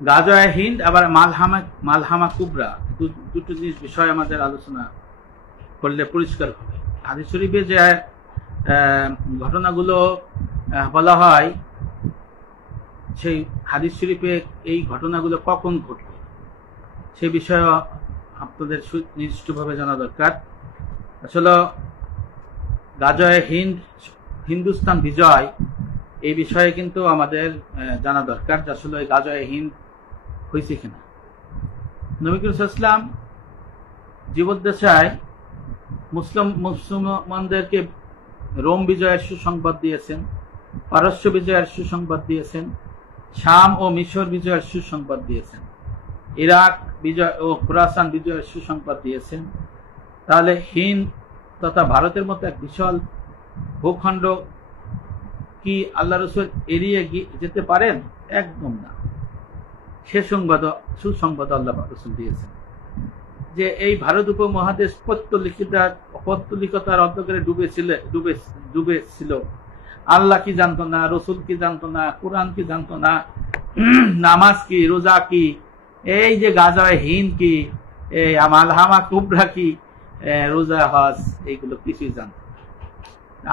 গাজওয়ে হিন্দ আবার মালহামা কুবরা, দুটো জিনিস বিষয় আমাদের আলোচনা করলে পরিষ্কার হবে। হাদিস শরীফে যে ঘটনাগুলো বলা হয়, সেই হাদিস শরীফে এই ঘটনাগুলো কখন ঘটবে সে বিষয়ে আপনাদের সুনির্দিষ্টভাবে জানা দরকার। আসলে গাজওয়ে হিন্দ, হিন্দুস্তান বিজয়, এই বিষয়ে কিন্তু আমাদের জানা দরকার যে আসলে গাজওয়ে হিন্দ হয়েছে কিনা। নবী করিম সাল্লাল্লাহু আলাইহি ওয়াসাল্লাম জীবদ্দশায় মুসলমানদেরকে রোম বিজয়ের সুসংবাদ দিয়েছেন, পারস্য বিজয়ের সুসংবাদ দিয়েছেন, শাম ও মিশর বিজয়ের সুসংবাদ দিয়েছেন, ইরাক বিজয় ও খুরাসান বিজয়ের সুসংবাদ দিয়েছেন। তাহলে হিন্দ তথা ভারতের মতো এক বিশাল ভূখণ্ড কি আল্লাহ রসুল এড়িয়ে যেতে পারেন? একদম না। সে সুসংবাদ আল্লাহ রসুল দিয়েছেন যে এই ভারত উপমহাদেশ পৌত্তলিকতার অন্ধকারে ডুবেছিল। আল্লাহ কি জানতো না, রসুল কি জানতো না, কোরআন কি জানতো না, নামাজ কি, রোজা কি, এই যে গাজওয়ে হিন্দ কি, এই মালহামা কুবরা কি, রোজা হজ, এইগুলো কিছুই জানতো না।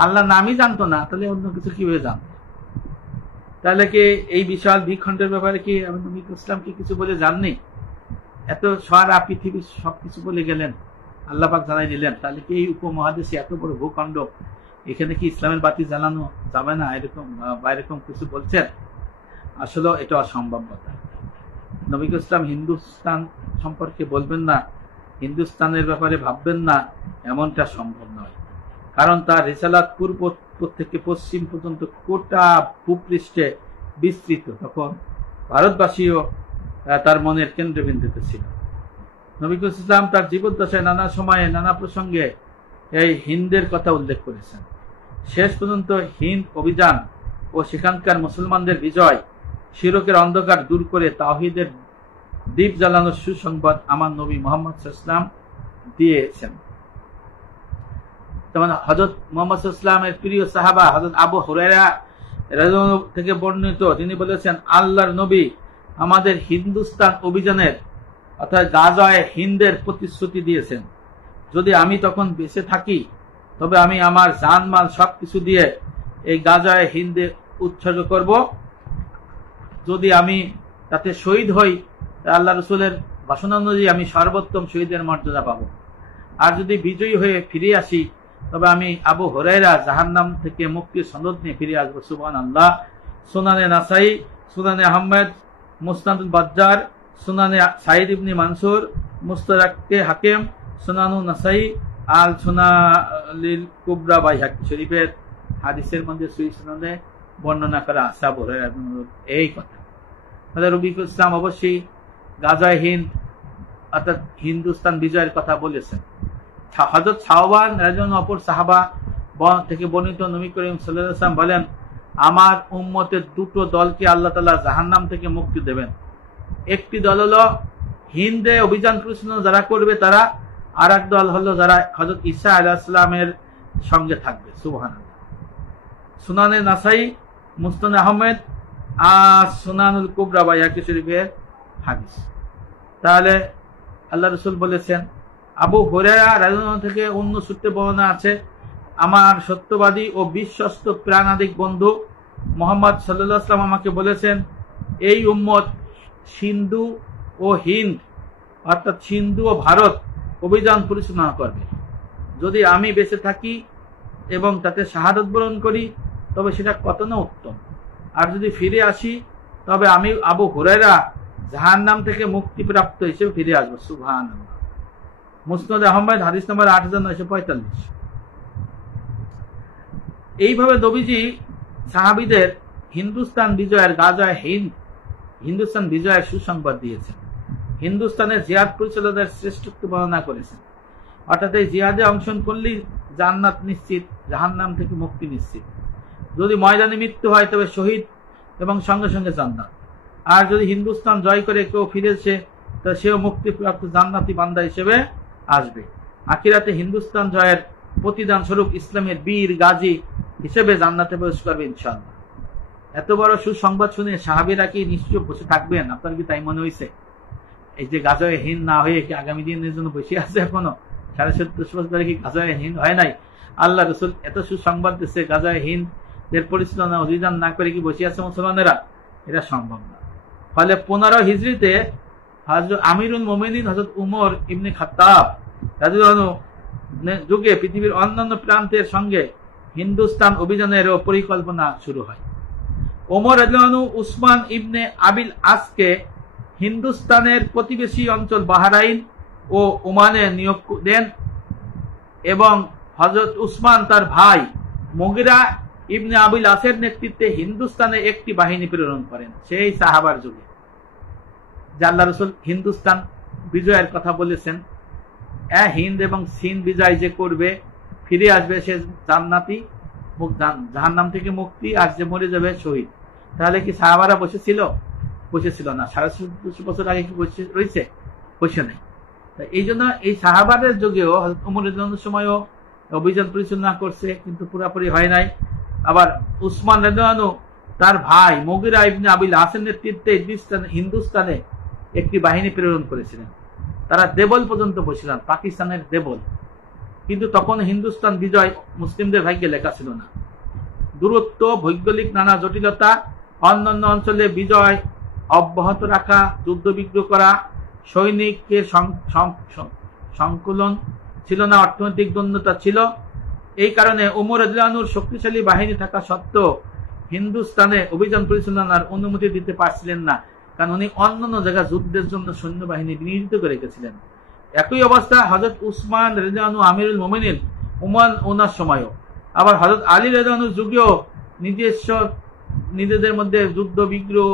আল্লাহ নামই জানতো না, তাহলে অন্য কিছু কিভাবে জানতো? তাহলে কি এই বিশাল ভূখণ্ডের ব্যাপারে কি নবী ইসলাম কি কিছু বলে জাননি? এত সারা পৃথিবী সবকিছু বলে গেলেন, আল্লাহ পাক জানাই দিলেন। তাহলে কি এই উপমহাদেশে এত বড় ভূখণ্ড, এখানে কি ইসলামের বাতি জ্বালানো যাবে না, এরকম কিছু বলছেন? আসলে এটা অসম্ভব কথা। নবী ইসলাম হিন্দুস্তান সম্পর্কে বলবেন না, হিন্দুস্তানের ব্যাপারে ভাববেন না, এমনটা সম্ভব নয়। কারণ তার রিসালাত পূর্ব থেকে পশ্চিম পর্যন্ত গোটা ভূপৃষ্ঠে বিস্তৃত। তখন ভারতবাসীও তার মনের কেন্দ্রবিন্দুতে ছিল। নবী ইসলাম তার জীবদ্দশায় নানা সময়ে নানা প্রসঙ্গে এই হিন্দের কথা উল্লেখ করেছেন। শেষ পর্যন্ত হিন্দ অভিযান ও সেখানকার মুসলমানদের বিজয় শিরকের অন্ধকার দূর করে তাওহীদের দীপ জ্বালানোর সুসংবাদ আমার নবী মুহাম্মদ সাল্লাল্লাহু আলাইহি ওয়াসাল্লাম দিয়েছেন। যেমন হযরত মুহাম্মদ সাল্লাল্লাহু আলাইহি ওয়াসাল্লামের প্রিয় সাহাবা হযরত আবু হুরায়রা রাদিয়াল্লাহু থেকে বর্ণিত, তিনি বলেছেন, আল্লাহর নবী আমাদের হিন্দুস্তান অভিযানের অর্থাৎ গাজওয়ে হিন্দের প্রতিশ্রুতি দিয়েছেন। যদি আমি তখন বেঁচে থাকি তবে আমি আমার জানমাল সবকিছু দিয়ে এই গাজওয়ে হিন্দে উৎসর্গ করব। যদি আমি তাতে শহীদ হই, আল্লাহ রসুলের ঘোষণা অনুযায়ী আমি সর্বোত্তম শহীদের মর্যাদা পাব। আর যদি বিজয়ী হয়ে ফিরে আসি তবে আমি আবু হুরায়রা জাহান্নাম থেকে মুক্তির সনদ নিয়ে ফিরে আসবো। সুবহানাল্লাহ। সুনানে নাসাই, সুনানে আহমেদ, মুসনাদুল বাজ্জার, সুনানে সাইদ ইবনে মানসুর, মুস্তাদরাকে হাকিম, সুনানু নাসাই, আল সুনালিল কুবরা বাইহাকি শরীফের হাদিসের মধ্যে সহিহ সুনানে বর্ণনা করা আছে আবু হুরায়রা এই কথা। তাহলে নবী ইসলাম অবশ্যই গাজওয়ে হিন্দ অর্থাৎ হিন্দুস্তান বিজয়ের কথা বলেছেন। হযরত সাওবান রাদিয়াল্লাহু অপর সাহাবা থেকে বর্ণিত, নবী করিম সাল্লাল্লাহু আলাইহি ওয়াসাল্লাম বলেন, আমার উম্মতের দুটো দলকে আল্লাহ তাআলা জাহান্নাম থেকে মুক্তি দেবেন। একটি দল হলো হিন্দে অভিযান পরিচালনা যারা করবে তারা, আর এক দল হলো যারা হযরত ঈসা আলাইহিস সালামের সঙ্গে থাকবে। সুবহানাল্লাহ। সুনানে নাসাই, মুসনাদ আহমেদ আর সুনানুল কুবরা বাইহাকি শরীফের হাদিস। তাহলে আল্লাহ রাসূল বলেছেন, আবু হুরায়রা রাদিয়াল্লাহু থেকে অন্য সূত্রে বর্ণনা আছে, আমার সত্যবাদী ও বিশ্বস্ত প্রাণাদিক বন্ধু মুহাম্মদ সাল্লাল্লাহু আলাইহি ওয়াসাল্লাম আমাকে বলেছেন, এই উম্মত সিন্ধু ও হিন্দ অর্থাৎ সিন্ধু ও ভারত অভিযান পরিচালনা করবে। যদি আমি বেঁচে থাকি এবং তাতে শাহাদাত বরণ করি তবে সেটা কত না উত্তম। আর যদি ফিরে আসি তবে আমি আবু হুরায়রা জাহান্নাম থেকে মুক্তিপ্রাপ্ত হিসেবে ফিরে আসবো। সুবহানাল্লাহ। মুসনাদ আহমেদ হাদিস নম্বর 8945। এইভাবে নবীজি সাহাবীদের হিন্দুস্তান বিজয়ের গাজওয়ে হিন্দ, হিন্দুস্তান বিজয়ের সুসংবাদ দিয়েছেন। হিন্দুস্তানের জিহাদ পরিচালনার শ্রেষ্ঠত্ব বর্ণনা করেছেন। অর্থাৎ এই জিহাদে অংশগ্রহণ করলেই জান্নাত নিশ্চিত, জাহান্নাম থেকে মুক্তি নিশ্চিত। যদি ময়দানে মৃত্যু হয় তবে শহীদ এবং সঙ্গে সঙ্গে জান্নাত। আর যদি হিন্দুস্তান জয় করে কেউ ফিরেছে তাহলে সেও মুক্তিপ্রাপ্ত জান্নাতি বান্দা হিসেবে আসবে। আখিরাতে হিন্দুস্তান জয়ের প্রতিদান স্বরূপ ইসলামের বীর গাজী হিসেবে জান্নাতে প্রবেশ করবে ইনশাআল্লাহ। এত বড় সুসংবাদ শুনে সাহাবীরা কি নিশ্চয় বসে থাকবেন? আপনার কি তাই মনে হয়েছে? এই যে গাজায়ে হিন্দ না হয়ে কি আগামী দিনের জন্য বসে আছে? এখনো ৭৭০ বছর ধরে কি গাজায়ে হিন্দ হয় নাই? আল্লাহ রসুল এত সুসংবাদ দিচ্ছে, গাজায়ে হিন্দ এর পরিচালনা অভিযান না করে কি বসে আছে মুসলমানেরা? এটা সম্ভব না। ফলে ১৫ হিজরিতে হযরত আমিরুল মুমিনিন হযরত উমর ইবনে খাত্তাব রাদিয়াল্লাহু আনহু যুগে পৃথিবীর অন্যান্য প্রান্তের সঙ্গে হিন্দুস্তান অভিযানের পরিকল্পনা শুরু হয়। ওমর রাদিয়াল্লাহু আনহু উসমান ইবনে আবিল আসকে হিন্দুস্তানের প্রতিবেশী অঞ্চল বাহরাইন ও ওমানে নিয়োগ দেন এবং হযরত উসমান তার ভাই মুগিরা ইবনে আবিল আসের নেতৃত্বে হিন্দুস্তানে একটি বাহিনী প্রেরণ করেন। সেই সাহাবার যুগে যে আল্লাহ রসুল হিন্দুস্তান বিজয়ের কথা বলেছেন, হিন্দ এবং সিন বিজয় যে করবে ফিরে আসবে সে জান্নাতি, জাহান্নাম থেকে মুক্তি, আর যে মরে যাবে শহীদ। তাহলে কি সাহাবারা বসেছিল? বসেছিল না। ৭৭০ বছর আগে কি বসে রয়েছে? বসে নাই। এই জন্য এই সাহাবাদের যুগেও ওমর রাদিয়াল্লাহু আনহুর সময়ও অভিযান পরিচালনা করছে, কিন্তু পুরাপুরি হয় নাই। আবার উসমান রাদিয়াল্লাহু আনহু তার ভাই মুগিরা ইবনে আবিল আসের নেতৃত্বে হিন্দুস্তানে একটি বাহিনী প্রেরণ করেছিলেন। তারা দেবল পর্যন্ত বসছিলেন, পাকিস্তানের দেবল। কিন্তু তখন হিন্দুস্তান বিজয় মুসলিমদের ভাগ্যে লেখা ছিল না। দূরত্ব, ভৌগোলিক নানা জটিলতা, অন্যান্য অঞ্চলে বিজয় অব্যাহত রাখা, যুদ্ধ বিগ্রহ করা, সৈনিকের সংকুলন ছিল না, অর্থনৈতিক দ্বন্দ্বতা ছিল। এই কারণে ওমর রাদিয়াল্লাহু আনহুর শক্তিশালী বাহিনী থাকা সত্ত্বেও হিন্দুস্তানে অভিযান পরিচালনার অনুমতি দিতে পারছিলেন না, কারণ উনি অন্যান্য জায়গায় যুদ্ধের জন্য সৈন্যবাহিনী বিনিয়োজিত করে রেখেছিলেন। একই অবস্থা হযরত উসমান রাদিয়াল্লাহু আনহু আমিরুল মুমিনিন ওনার সময়ও। আবার হযরত আলী রাদিয়াল্লাহু আনহুর যুগেও নিজেদের মধ্যে যুদ্ধ বিগ্রহ,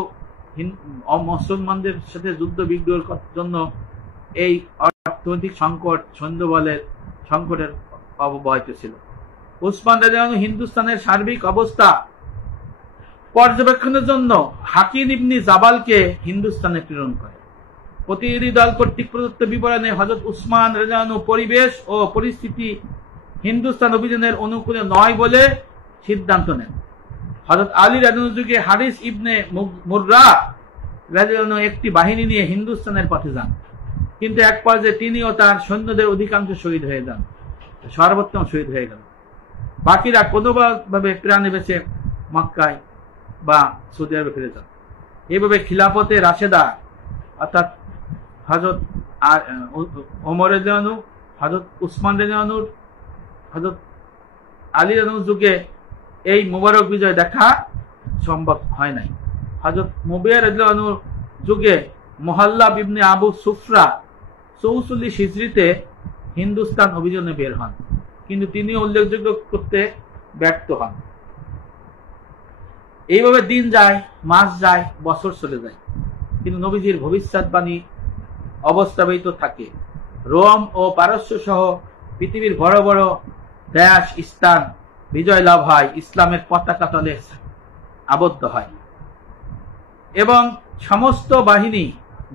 মুসলমানদের সাথে যুদ্ধ বিগ্রহের জন্য এই অর্থনৈতিক সংকট, সৈন্যবলের সংকটের অব্যাহত ছিল। উসমান রাদিয়াল্লাহু আনহু হিন্দুস্তানের সার্বিক অবস্থা পর্যবেক্ষণের জন্য হাকিম ইবনে জাবালকে হিন্দুস্তানে প্রেরণ করে। প্রতিনিধি দল কর্তৃক প্রদত্ত বিবরণে হযরত উসমান রাদিয়াল্লাহু আনহু পরিবেশ ও পরিস্থিতি হিন্দুস্তান অভিযানের অনুকূলে নয় বলে সিদ্ধান্ত নেন। হযরত আলী রাদিয়াল্লাহু আনহু যুগে হারিস ইবনে মুররা রাদিয়াল্লাহু আনহু একটি বাহিনী নিয়ে হিন্দুস্তানের পথে যান, কিন্তু এক পর্যায়ে তিনি ও তার সৈন্যদের অধিকাংশ শহীদ হয়ে যান, সর্বোত্তম শহীদ হয়ে গেল। বাকিরা কোনোভাবে প্রাণে বেঁচে মক্কায় বা সৌদি আরবে ফিরে যান। এইভাবে খিলাফতে রাশেদা অর্থাৎ হযরত ওমর রাদিয়াল্লাহু আনহু, হযরত উসমান রাদিয়াল্লাহু আনহু, হযরত আলী রাদিয়াল্লাহু আনহু যুগে এই মুবারক বিজয় দেখা সম্ভব হয় নাই। হযরত মুবিয়া রাদিয়াল্লাহু আনহুর যুগে মুহাল্লাব ইবনে আবু সুফরা ৪৪ হিজরিতে হিন্দুস্তান অভিযানে বের হন, কিন্তু তিনি উল্লেখযোগ্য করতে ব্যর্থ হন। এইভাবে দিন যায়, মাস যায়, বছর চলে যায়, কিন্তু নবীজির ভবিষ্যৎবাণী অবস্থাবিত থাকে। রোম ও পারস্য সহ পৃথিবীর বড় বড় দেশ স্থান বিজয় লাভ হয়, ইসলামের পতাকা তলে আবদ্ধ হয় এবং সমস্ত বাহিনী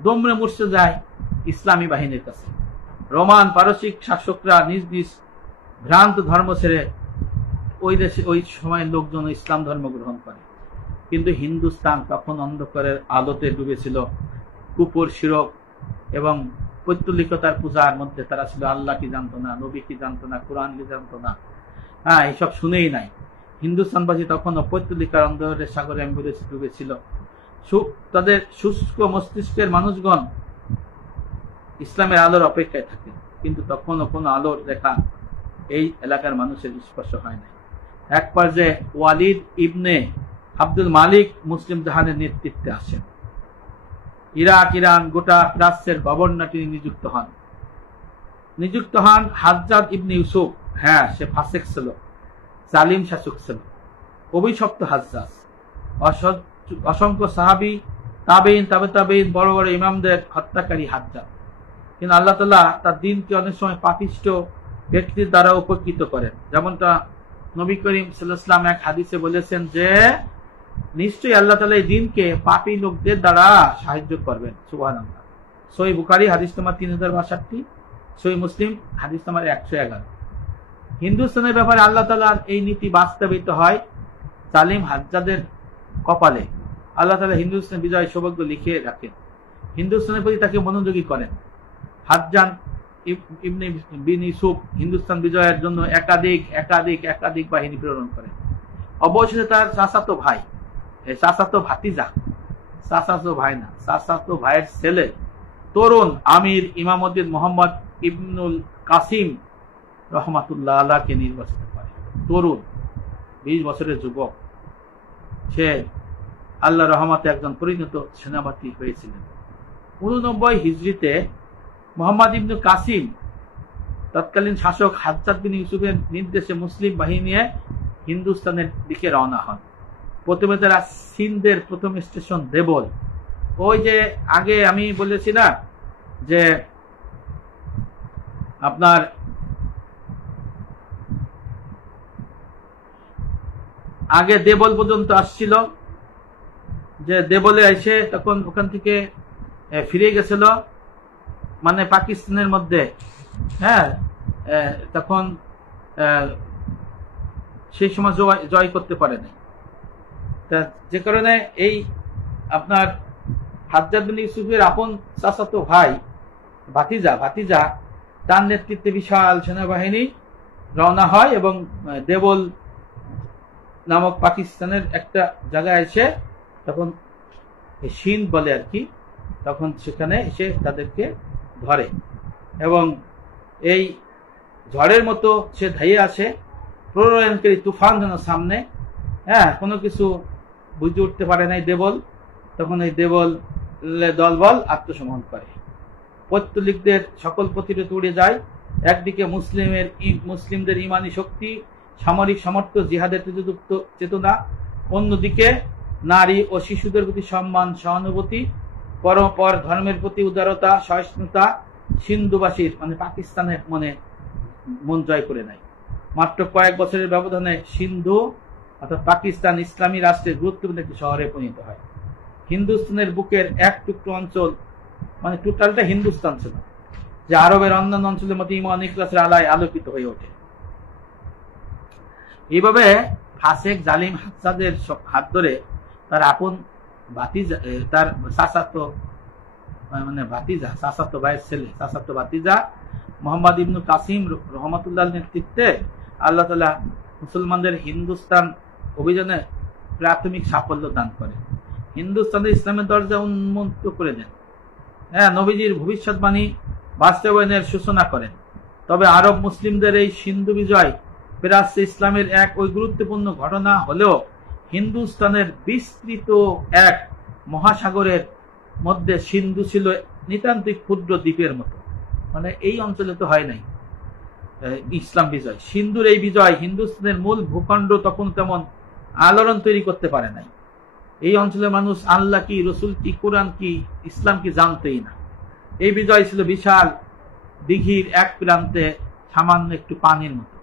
দমড়ে মুচড়ে যায় ইসলামী বাহিনীর কাছে। রোমান পারসিক শাসকরা নিজ নিজ ভ্রান্ত ধর্ম ছেড়ে ওই দেশে ওই সময়ের লোকজন ইসলাম ধর্ম গ্রহণ করে, কিন্তু হিন্দুস্তান তখন অন্ধকারের আলোতে ডুবেছিল। কুপুর শিরক এবং পৈতৃকতার পূজার মধ্যে তারা ছিল। আল্লাহ কি জানতো না, নবী কি জানতো না, কোরআন কি জানতো না, এইসব শুনেই নাই। হিন্দুস্তানবাসী তখনও পৈতৃকার অন্ধকারের সাগরে ডুবেছিল। তাদের শুষ্ক মস্তিষ্কের মানুষগণ ইসলামের আলোর অপেক্ষায় থাকে, কিন্তু তখনও কোনো আলোর রেখা এই এলাকার মানুষের স্পর্শ হয় নাই। এক পর্যায়ে ওয়ালিদ ইবনে আব্দুল মালিক মুসলিম জাহানের নেতৃত্বে আসেন। ইরাক, ইরান, গোটা প্রাচ্যের গভর্নর তিনি নিযুক্ত হন। হাজ্জাজ ইবনে ইউসুফ, সে ফাসেক ছিল, জালিম শাসক ছিল, অভিশপ্ত হাজ্জাজ। অসংখ্য সাহাবী, তাবেঈন, তাবে তাবেঈন, বড় বড় ইমামদের হত্যাকারী হাজ্জাজ। কিন্তু আল্লাহ তাআলা তার দ্বীনকে অনেক সময় পাপিষ্ঠ ব্যক্তির দ্বারা উপকৃত করেন। যেমনটা নবী করিম সাল্লাল্লাহু আলাইহি ওয়াসাল্লাম এক হাদিসে বলেছেন যে নিশ্চয়ই আল্লাহ তাআলা এই দ্বীনকে পাপী লোকদের দ্বারা সাহায্য করবেন। সুবহানাল্লাহ। সহিহ বুখারী হাদিস নম্বর 3062, সহিহ মুসলিম হাদিস নম্বর 111। হিন্দুস্তানের ব্যাপারে আল্লাহ তাআলার এই নীতি বাস্তবায়িত হয় জালিম হাজ্জাজের কপালে। আল্লাহ তাআলা হিন্দুস্তান বিজয় সৌভাগ্য লিখে রাখেন, হিন্দুস্তানের প্রতি তাকে মনোযোগী করেন। হাজ্জান ইবনে বিন ইউসুফ হিন্দুস্তান বিজয়ের জন্য একাধিক একাধিক একাধিক বাহিনী প্রেরণ করেন। অবশেষে তার চাচাতো ভাই, চাচাতো ভাতিজা, চাচাতো ভাই না, চাচাতো ভাইয়ের ছেলে তরুণ আমির ইমামউদ্দিন মোহাম্মদ ইবনুল কাসিম রহমাতুল্লাহ আলাইহিকে নির্বাচিত করে। তরুণ 20 বছরের যুবক, সে আল্লাহ রহমতে একজন পরিণত সেনাপতি হয়েছিলেন। 89 হিজরিতে মোহাম্মদ ইবনুল কাসিম তৎকালীন শাসক হাজ্জাজ বিন ইউসুফের নির্দেশে মুসলিম বাহিনী নিয়ে হিন্দুস্তানের দিকে রওনা হন। প্রথমে তারা সিন্ধের প্রথম স্টেশন দেবল, ওই যে আগে আমি বলেছি না যে আপনার আগে দেবল পর্যন্ত আসছিল, যে দেবলে এসে তখন ওখান থেকে ফিরে গেছিল, মানে পাকিস্তানের মধ্যে, হ্যাঁ, তখন সেই সময় জয় করতে পারে নাই। যে কারণে এই আপনার হাজ্জাজ বিন ইউসুফের আপন চাচাতো ভাই ভাতিজা তার নেতৃত্বে বিশাল সেনাবাহিনী রওনা হয় এবং দেবল নামক পাকিস্তানের একটা জায়গায় এসে তখন সিন্ধ বলে আর কি, তখন সেখানে এসে তাদেরকে ধরে এবং এই ঝড়ের মতো সে ধাইয়ে আসে, প্রলয়নকারী তুফান যেন সামনে, হ্যাঁ, কোনো কিছু বুঝে উঠতে পারে নাই দেবল। তখন এই দেবল দলবল আত্মসমর্পণ করে, পৌত্তলিকদের সকল প্রতিরোধ উড়ে যায়। একদিকে মুসলিমদের ইমানি শক্তি, সামরিক সামর্থ্য, জিহাদের তেজযুক্ত চেতনা, অন্যদিকে নারী ও শিশুদের প্রতি সম্মান, সহানুভূতি, পরপর ধর্মের প্রতি উদারতা, সহিষ্ণুতা সিন্ধুবাসীর মানে পাকিস্তানের মন জয় করে নেয়। মাত্র কয়েক বছরের ব্যবধানে সিন্ধু অর্থাৎ পাকিস্তান ইসলামী রাষ্ট্রের গুরুত্বপূর্ণ একটি শহরে পরিণত হয়। হিন্দুস্তানের বুকের এক টুকরো অঞ্চল, মানে টোটালটা হিন্দুস্তান ছিল, যে আরবের অন্যান্য অঞ্চলের মতো ঈমান ইখলাসের আলায় আলোকিত হয়ে ওঠে। এইভাবে ফাসেক জালিম হাজ্জাজের হাত ধরে তার আপন ভাতিজা, তার চাচাতো ভাইয়ের ছেলে, চাচাতো ভাতিজা মোহাম্মদ ইবনুল কাসিম রহমাতুল্লাহ নেতৃত্বে আল্লাহ তাআলা মুসলমানদের হিন্দুস্তান অভিযানে প্রাথমিক সাফল্য দান করে, হিন্দুস্তানের ইসলামের দরজা উন্মুক্ত করে দেন, হ্যাঁ, নবীজির ভবিষ্যৎবাণী বাস্তবায়নের সূচনা করেন। তবে আরব মুসলিমদের এই সিন্ধু বিজয় প্রাচ্য ইসলামের এক ওই গুরুত্বপূর্ণ ঘটনা হলেও হিন্দুস্তানের বিস্তৃত এক মহাসাগরের মধ্যে সিন্ধু ছিল নিতান্তই ক্ষুদ্র দ্বীপের মতো, মানে এই অঞ্চলে তো হয় নাই ইসলাম বিজয়। সিন্ধুর এই বিজয় হিন্দুস্তানের মূল ভূখণ্ড তখন তেমন আলোড়ন তৈরি করতে পারে নাই। এই অঞ্চলের মানুষ আল্লাহ কি, রসুল কি, কোরআন কি, ইসলাম কি জানতেই না। এই বিজয় ছিল বিশাল দিঘির এক প্রান্তে সামান্য একটু পানির মতো,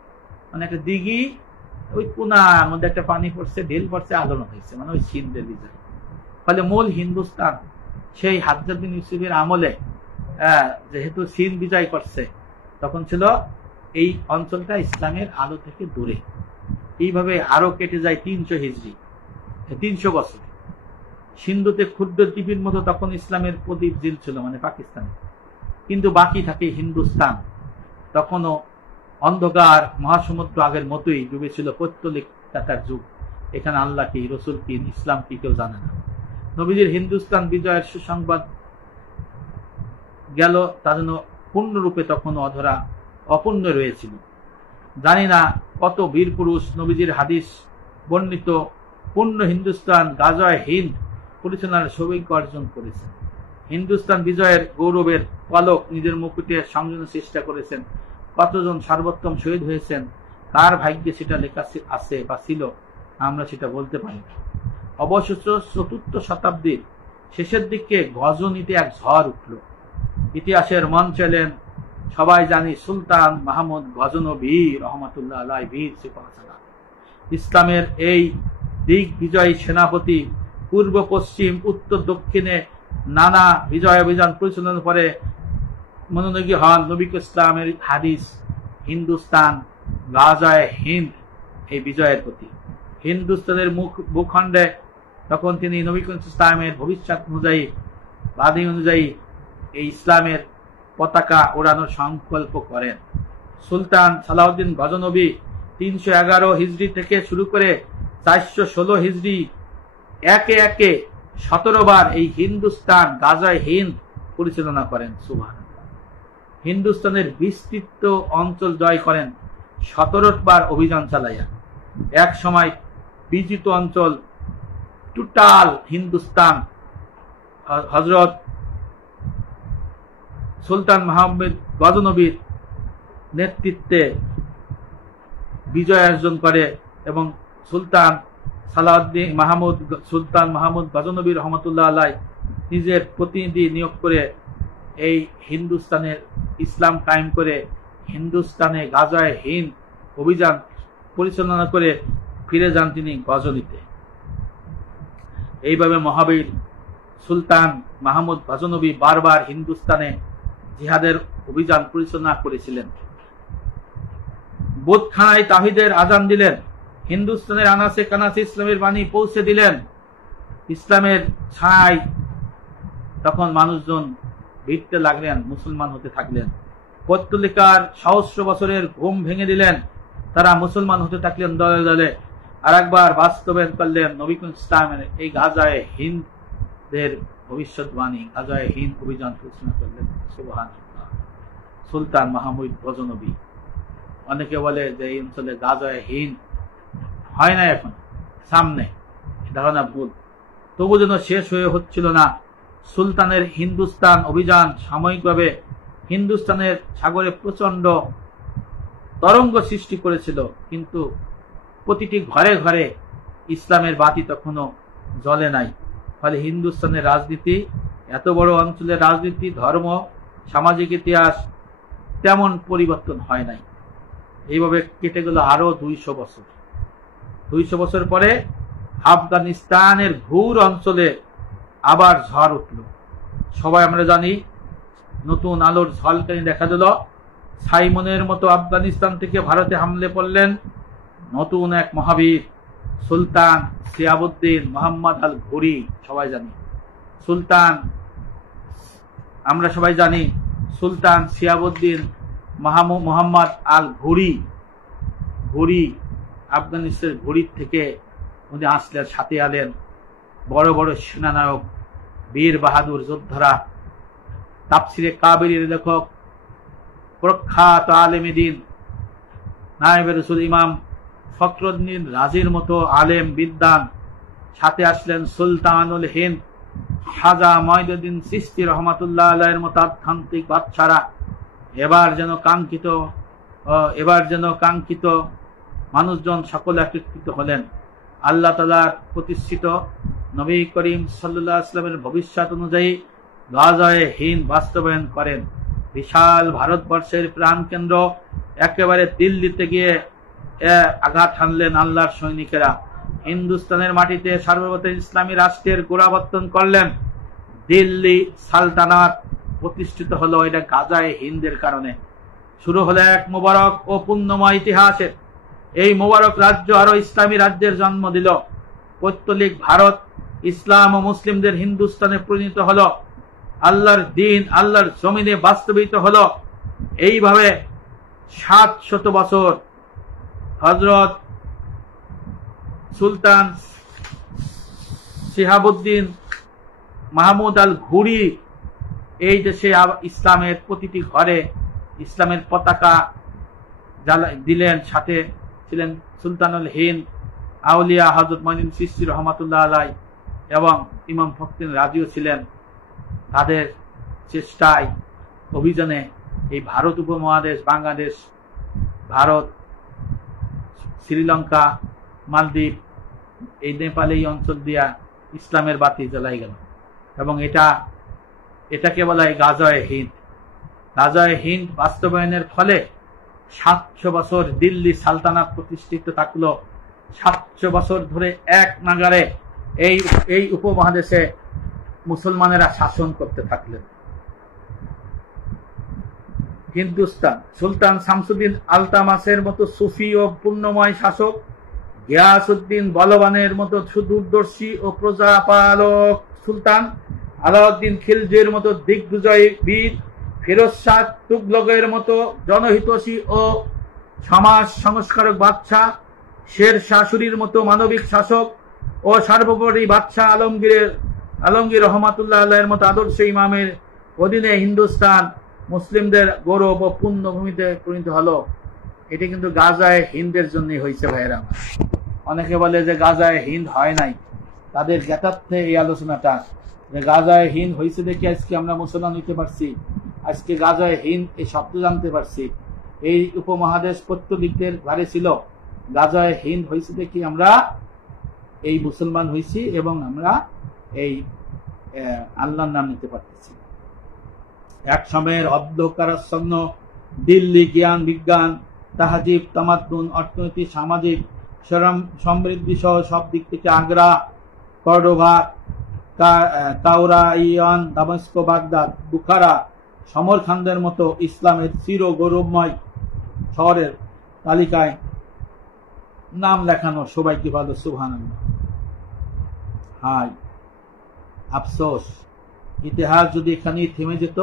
মানে একটা দিঘি, ওই কোনার মধ্যে একটা পানি পড়ছে, ঢেল পড়ছে, আলোড়ন হয়েছে, মানে ওই সিন্ধের বিজয়। ফলে মূল হিন্দুস্তান সেই হাজ্জাজ বিন ইউসুফের আমলে যেহেতু সিন্ধ বিজয় করছে, তখন ছিল এই অঞ্চলটা ইসলামের আলো থেকে দূরে। এইভাবে আরো কেটে যায় 300 হিজরি, 300 বছর। সিন্ধুতে ক্ষুদ্র দ্বীপের মতো তখন ইসলামের প্রদীপ জ্বলছিল, মানে পাকিস্তানে, কিন্তু বাকি থাকে হিন্দুস্তান। তখনও অন্ধকার মহাসমুদ্র আগের মতোই ডুবেছিল, পৌত্তলিকতার যুগ। এখানে আল্লাহ কি, রসুল কি, ইসলাম কি কেউ জানে না। নবীজির হিন্দুস্তান বিজয়ের সুসংবাদ গেল তা যেন পূর্ণরূপে তখনও অধরা, অপূর্ণ রয়েছিল। জানি না কত বীর পুরুষ নবীজির হাদিস বর্ণিত পূর্ণ হিন্দুস্তান গাজয় হিন্দ পরিচালনার সৌভাগ্য অর্জন করেছেন। হিন্দুস্তান বিজয়ের গৌরবের পালক নিজের মুকুটে সংযোজনের চেষ্টা করেছেন। কতজন সর্বোত্তম শহীদ হয়েছেন, তার ভাগ্যে সেটা লেখা আছে বা ছিল, আমরা সেটা বলতে পারি না। অবশ্য 4th শতাব্দীর শেষের দিকে গজনীতে এক ঝড় উঠল। ইতিহাসের মন ছিলেন সবাই জানি সুলতান মাহমুদ গজনবী রহমাতুল্লাহ আলাইহি, বীর সিপাহসালার। ইসলামের এই দিক বিজয়ী সেনাপতি পূর্ব পশ্চিম উত্তর দক্ষিণে নানা বিজয় অভিযান পরিচালনার পরে মনোযোগী হন নবী ইসলামের হাদিস হিন্দুস্তান গাজায় হিন্দ এই বিজয়ের প্রতি। হিন্দুস্তানের ভূখণ্ডে তখন তিনি নবী করিম ইসলামের ভবিষ্যৎ অনুযায়ী বাণী অনুযায়ী এই ইসলামের পতাকা ওড়ানোর সংকল্প করেন। সুলতান সালাউদ্দিন গজনবী 311 হিজরি থেকে শুরু করে 416 হিজরি একে একে 17 বার এই হিন্দুস্তান গাজায় হিন্দ পরিচালনা করেন। সুবহানাল্লাহ। হিন্দুস্তানের বিস্তৃত অঞ্চল জয় করেন 17 বার অভিযান চালাইয়া। এক সময় বিজিত অঞ্চল টোটাল হিন্দুস্তান হযরত সুলতান মাহমুদ গজনবীর নেতৃত্বে বিজয় অর্জন করে এবং সুলতান মাহমুদ গজনবী রহমতুল্লাহ আলাইহি নিজের প্রতিনিধি নিয়োগ করে এই হিন্দুস্তানের ইসলাম কায়েম করে হিন্দুস্তানে গাজায় হিন্দ অভিযান পরিচালনা করে ফিরে যান তিনি গজনীতে। এইভাবে মহাবীর সুলতান মাহমুদ গজনবী বারবার হিন্দুস্তানে জিহাদের অভিযান পরিচালনা করেছিলেন। বোধখানায় তাহিদের আজান দিলেন, হিন্দুস্তানের আনাচে কানাচে ইসলামের বাণী পৌঁছে দিলেন। ইসলামের ছায় তখন মানুষজন ভিড়তে লাগলেন, মুসলমান হতে থাকলেন। পত্তলিকার সহস্র বছরের ঘুম ভেঙে দিলেন, তারা মুসলমান হতে থাকলেন দলে দলে। আর একবার বাস্তবায়ন করলেন নবী করিম ইসলামের এই গাজায় হিন্দের ভবিষ্যৎবাণী, গাজায় হিন্দ অভিযান পরিচালনা করলেন। সুবহানাল্লাহ। সুলতান মাহমুদ গজনবী। অনেকে বলে যে এই অঞ্চলে গাজায় হিন্দ হয় না, এখন সামনে, ধারণা ভুল। তবু যেন শেষ হয়ে হচ্ছিল না। সুলতানের হিন্দুস্তান অভিযান সাময়িকভাবে হিন্দুস্তানের সাগরে প্রচন্ড তরঙ্গ সৃষ্টি করেছিল, কিন্তু প্রতিটি ঘরে ঘরে ইসলামের বাতি তখনও জ্বলে নাই। ফলে হিন্দুস্তানের রাজনীতি, এত বড় অঞ্চলের রাজনীতি, ধর্ম, সামাজিক ইতিহাস তেমন পরিবর্তন হয় নাই। এইভাবে কেটে গেল আরো 200 বছর। 200 বছর পরে আফগানিস্তানের ঘুর অঞ্চলে আবার ঝড় উঠল। সবাই আমরা জানি, নতুন আলোর ঝলকানি দেখা দিল। সাইমনের মতো আফগানিস্তান থেকে ভারতে হামলে পড়লেন নতুন এক মহাবীর, সুলতান সিয়াবুদ্দিন মোহাম্মদ আল ঘুরি। সবাই জানি আমরা সবাই জানি সুলতান সিয়াবুদ্দিন মোহাম্মদ আল ঘুরি আফগানিস্তানের ঘুরির থেকে উনি আসলেন, সাথে আলেন বড় বড় সেনানায়ক, বীর বাহাদুর যোদ্ধারা। তাফসিরে কাবিরের লেখক, প্রখ্যাত আলেমে দ্বীন, নায়েবে রাসূল ইমাম ফখরুদ্দীন রাজির মতো আলেম বিদ্বান। সাথে আসলেন সুলতানুল হিন্দ খাজা মঈনুদ্দিন চিশতি রহমাতুল্লাহ আলাইহির মতো আধ্যাত্মিক বাদশারা। এবার যেন কাঙ্ক্ষিত মানুষজন সকলে একত্রিত হলেন। আল্লাহ তাআলার প্রতিষ্ঠিত নবী করিম সাল্লাল্লাহু আলাইহি ওয়াসাল্লামের ভবিষ্যৎ অনুযায়ী গাজায়ে হিন্দ বাস্তবায়ন করেন। বিশাল ভারতবর্ষের প্রাণকেন্দ্র একেবারে দিল্লিতে গিয়ে আঘাত হানলেন আল্লাহর সৈনিকেরা। হিন্দুস্তানের মাটিতে সার্বভৌম ইসলামী রাষ্ট্রের গোড়াবর্তন করলেন। দিল্লি সালতানাত প্রতিষ্ঠিত হলো এটা গাজায়ে হিন্দের কারণে। শুরু হলো এক মোবারক ও পুণ্যময় ইতিহাসের। এই মোবারক রাজ্য আরো ইসলামী রাজ্যের জন্ম দিল। পৌত্তলিক ভারত ইসলাম ও মুসলিমদের হিন্দুস্তানে পরিণত হলো। আল্লাহর দ্বীন আল্লাহর জমিনে বাস্তবিত হলো। এইভাবে 700 বছর হযরত সুলতান শিহাবুদ্দিন মাহমুদ আল ঘুরি এই দেশে ইসলামের প্রতিটি ঘরে ইসলামের পতাকা দিলেন। সাথে ছিলেন সুলতানুল হিন্দ আউলিয়া হযরত মঈনুদ্দিন চিশতি রহমাতুল্লাহ আলাইহি এবং ইমাম ফখরুদ্দীন রাজিও ছিলেন। তাদের চেষ্টায় অভিযানে এই ভারত উপমহাদেশ, বাংলাদেশ, ভারত, শ্রীলঙ্কা, মালদ্বীপ, এই নেপাল, এই অঞ্চল দিয়া ইসলামের বাতি জ্বালাই গেল। এবং এটাকে বলা হয় গাজায়ে হিন্দ। গাজায়ে হিন্দ বাস্তবায়নের ফলে 700 বছর দিল্লি সালতানাত প্রতিষ্ঠিত থাকলো। 700 বছর ধরে এক নাগারে এই উপমহাদেশে মুসলমানেরা শাসন করতে থাকলেন। হিন্দুস্তান সুলতান শামসুদ্দিন আলতামাসের মতো সুফি ও পুণ্যময় শাসক গিয়াসউদ্দিন বলবানের মতো সুদূরদর্শী ও প্রজাপালক সুলতান, আলাউদ্দিন খিলজির মতো দিগ্বিজয়ী বীর, ফিরোজ শাহ তুগলকের মতো জনহিতৈষী ও সমাজ সংস্কারক বাদশাহ, শের শাশুড়ির মতো মানবিক শাসক ও সর্বোপরি বাদশাহ আলমগীর রহমাতুল্লাহ আলাইহির মতো আদর্শ ইমামের অধীনে হিন্দুস্তান মুসলিমদের গৌরব ও পুণ্যভূমিতে পরিণত হলো। এটি কিন্তু গাজায়ে হিন্দের জন্যই হয়েছে ভাইয়েরা। অনেকে বলে যে গাজায়ে হিন্দ হয় নাই, তাদের জ্ঞাতার্থে এই আলোচনাটা, যে গাজায়ে হিন্দ হয়েছে দেখে আজকে আমরা মুসলমান হইতে পারছি, আজকে গাজায়ে হিন্দ এই শব্দ জানতে পারছি। এই উপমহাদেশ পত্তলিকদের ঘরে ছিল, গাজায়ে হিন্দ হয়েছে দেখি আমরা এই মুসলমান হয়েছি এবং আমরা এই আল্লাহর নাম নিতে পারতেছি। এক সময়ের অন্ধকারাচ্ছন্ন দিল্লি জ্ঞান বিজ্ঞান, তাহাজিব, তামাদ্দুন, অর্থনীতি, সামাজিক সমৃদ্ধি সহ সব দিক থেকে আগ্রা, কর্ডোভা, কাউরাইয়ান, দামেস্ক, বাগদাদ, বুখারা, সমরখানদের মতো ইসলামের চির গৌরবময় শহরের তালিকায় নাম লেখানো সবাইকে ভালো সুবহানাল্লাহ। হাই আফসোস, ইতিহাস যদি এখানে থেমে যেত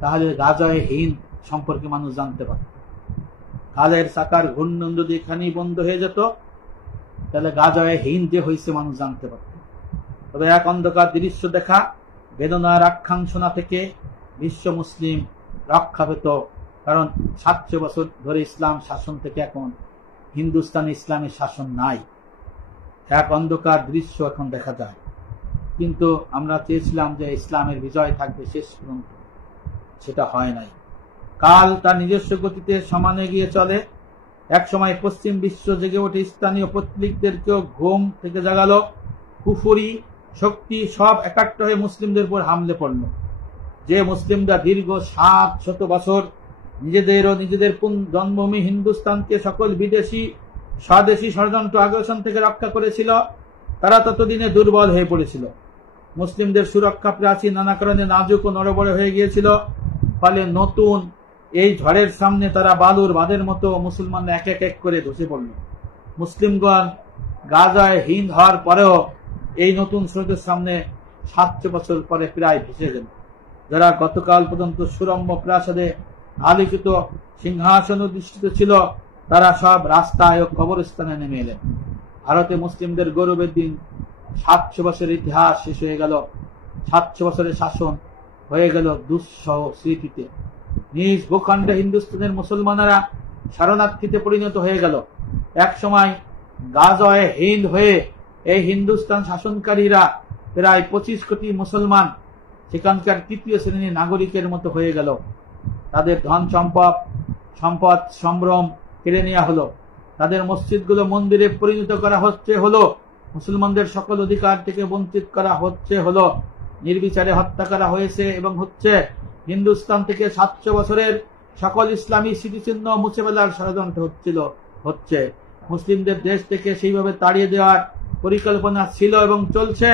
তাহলে গাজায়ে হিন্দ সম্পর্কে মানুষ জানতে পারত। কালের চাকার ঘূর্ণন যদি এখানেই বন্ধ হয়ে যেত তাহলে গাজায়ে হিন্দ যে হয়েছে মানুষ জানতে পারত। তবে এক অন্ধকার দৃশ্য দেখা, বেদনার আখ্যান শোনা থেকে বিশ্ব মুসলিম রক্ষা পেত, কারণ 700 বছর ধরে ইসলাম শাসন থেকে এখন হিন্দুস্তানে ইসলামের শাসন নাই। এক অন্ধকার দৃশ্য এখন দেখা যায়, কিন্তু আমরা চেয়েছিলাম যে ইসলামের বিজয় থাকবে শেষ পর্যন্ত, সেটা হয় নাই। কাল তার নিজস্ব গতিতে সমানে গিয়ে চলে। এক সময় পশ্চিম বিশ্ব জেগে ওঠে, স্থানীয় পত্রিকদেরকেও ঘুম থেকে জাগালো। কুফরি শক্তি সব একাট্ট হয়ে মুসলিমদের উপর হামলে পড়ল। যে মুসলিমরা দীর্ঘ 700 বছর নিজেদের ও নিজেদের জন্মভূমি হিন্দুস্তানকে সকল বিদেশি স্বদেশী ষড়যন্ত্র আগ্রাসন থেকে রক্ষা করেছিল, তারা ততদিনে দুর্বল হয়ে পড়েছিল। মুসলিমদের সুরক্ষা প্রাচীর নানা কারণে নাজুক ও নড়বড়ে হয়ে গিয়েছিল। ফলে নতুন এই ঝড়ের সামনে তারা বালুর বাঁধের মতো মুসলমানরা এক এক করে ধসে পড়ল। মুসলিমগণ গাজায়ে হিন্দ হওয়ার পরেও এই নতুন স্রোতের সামনে 700 বছর পরে প্রায় ভেসে গেল। যারা গতকাল পর্যন্ত সুরম্য প্রাসাদে আলোকিত সিংহাসন অধিষ্ঠিত ছিল, তারা সব রাস্তায় ও কবরস্থানে নেমে এলেন। ভারতে মুসলিমদের গৌরবের দিন 700 বছরের ইতিহাস শেষ হয়ে গেল। 700 বছরের শাসন হয়ে গেল দুঃসহ স্মৃতিতে। নিজ ভূখণ্ডে হিন্দুস্তানের মুসলমানেরা শরণার্থীতে পরিণত হয়ে গেল। এক সময় গাজায়ে হিন্দ হয়ে এই হিন্দুস্তান শাসনকারীরা প্রায় 25 কোটি মুসলমান সেখানকার তৃতীয় শ্রেণীর নাগরিকের মতো হয়ে গেল। তাদের ধন সম্পদ সম্ভ্রম কেড়ে নেওয়া হলো। তাদের মসজিদগুলো মন্দিরে পরিণত করা হলো। মুসলমানদের সকল অধিকার থেকে বঞ্চিত করা হলো। নির্বিচারে হত্যা করা হয়েছে এবং হচ্ছে। হিন্দুস্তান থেকে 700 বছরের সকল ইসলামী স্মৃতিচিহ্ন মুছে ফেলার ষড়যন্ত্র হচ্ছে। মুসলিমদের দেশ থেকে সেইভাবে তাড়িয়ে দেওয়ার পরিকল্পনা ছিল এবং চলছে,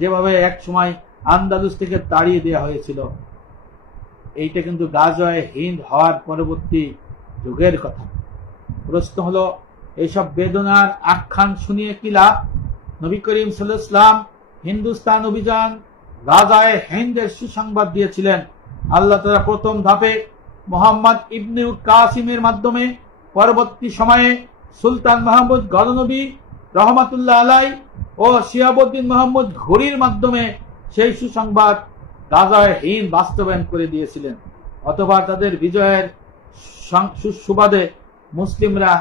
যেভাবে এক সময় আন্দালুস থেকে তাড়িয়ে দেওয়া হয়েছিল। এইটা কিন্তু গাজায়ে হিন্দ হওয়ার পরবর্তী যুগের কথা। প্রশ্ন হলো, এইসব বেদনার আখ্যান শুনিয়ে কি লাভ? নবী করিম সাল্লাল্লাহু আলাইহি ওয়াসাল্লাম হিন্দুস্তান অভিযান গাজায়ে হিন্দের সুসংবাদ দিয়েছিলেন। আল্লাহ তাআলা প্রথম ধাপে মুহাম্মদ ইবনে কাসিমের মাধ্যমে, পরবর্তী সময়ে সুলতান মাহমুদ গজনবী রহমাতুল্লাহ আলাই ও শিহাবুদ্দিন মোহাম্মদ ঘুরির মাধ্যমে সেই সুসংবাদ গাজায়ে হিন্দ বাস্তবায়ন করে দিয়েছিলেন। অথবা তাদের বিজয়ের সুবাদে মুসলিমরা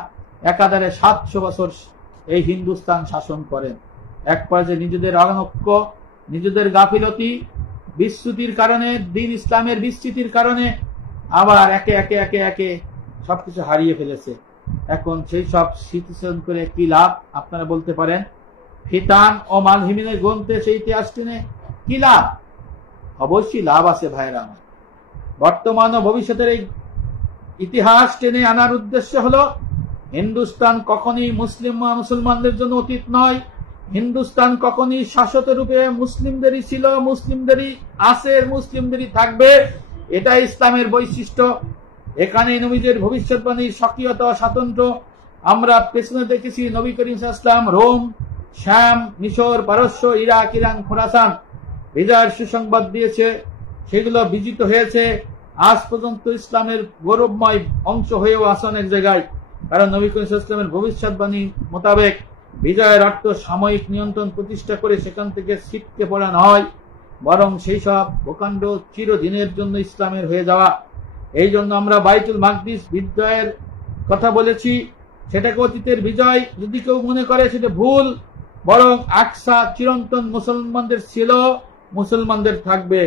একাধারে 700 বছর এই হিন্দুস্তান শাসন করেন। এক পর্যায়ে নিজেদের অনৈক্য, নিজেদের গাফিলতি, বিস্মৃতির কারণে, দিন ইসলামের বিস্তৃতির কারণে আবার একে একে সবকিছু হারিয়ে ফেলেছে। এখন সেই সব স্মৃতিচারণ করে কি লাভ? আপনারা বলতে পারেন। ফিতান ও মালহিমিনের গ্রন্থে সেই ইতিহাস টেনে কি লাভ? অবশ্যই লাভ আছে ভাইরা আমার। বর্তমান ও ভবিষ্যতের এই ইতিহাস টেনে আনার উদ্দেশ্য হলো, হিন্দুস্তান কখনই মুসলমানদের জন্য অতীত নয়। হিন্দুস্তান কখনই শাশ্বত রূপে মুসলিমদেরই ছিল, মুসলিমদেরই আছে, মুসলিমদেরই থাকবে। এটা ইসলামের বৈশিষ্ট্য। এখানে নবীদের ভবিষ্যৎবাণীর স্বকীয়তা, স্বাতন্ত্র্য আমরা পেছনে দেখেছি নবী করিম সাল্লাল্লাহু আলাইহি ওয়াসাল্লাম রোম, শাম, মিশর, পারস্য, ইরাক, ইরান, খোরাসান বিজয়ের সুসংবাদ দিয়েছে, সেগুলো বিজিত হয়েছে। আজ পর্যন্ত ইসলামের গৌরবময় অংশ হয়েও আছে অনেক জায়গায়। কারণ নবী করিম সাল্লাল্লাহু আলাইহি ওয়াসাল্লামের ভবিষ্যৎবাণী মোতাবেক বিজয়ের অর্থ সাময়িক নিয়ন্ত্রণ প্রতিষ্ঠা করে সেখান থেকে ছিটকে পড়া নয়, বরং সেই সব ভূখণ্ড চিরদিনের জন্য ইসলামের হয়ে যাওয়া। এই জন্য আমরা বাইতুল মাকদিস বিজয়ের কথা বলেছি। সেটাকে অতীতের বিজয় যদি কেউ মনে করে সেটা ভুল, বরং আকসা চিরন্তন মুসলমানদের ছিল, মুসলমানদের থাকবে।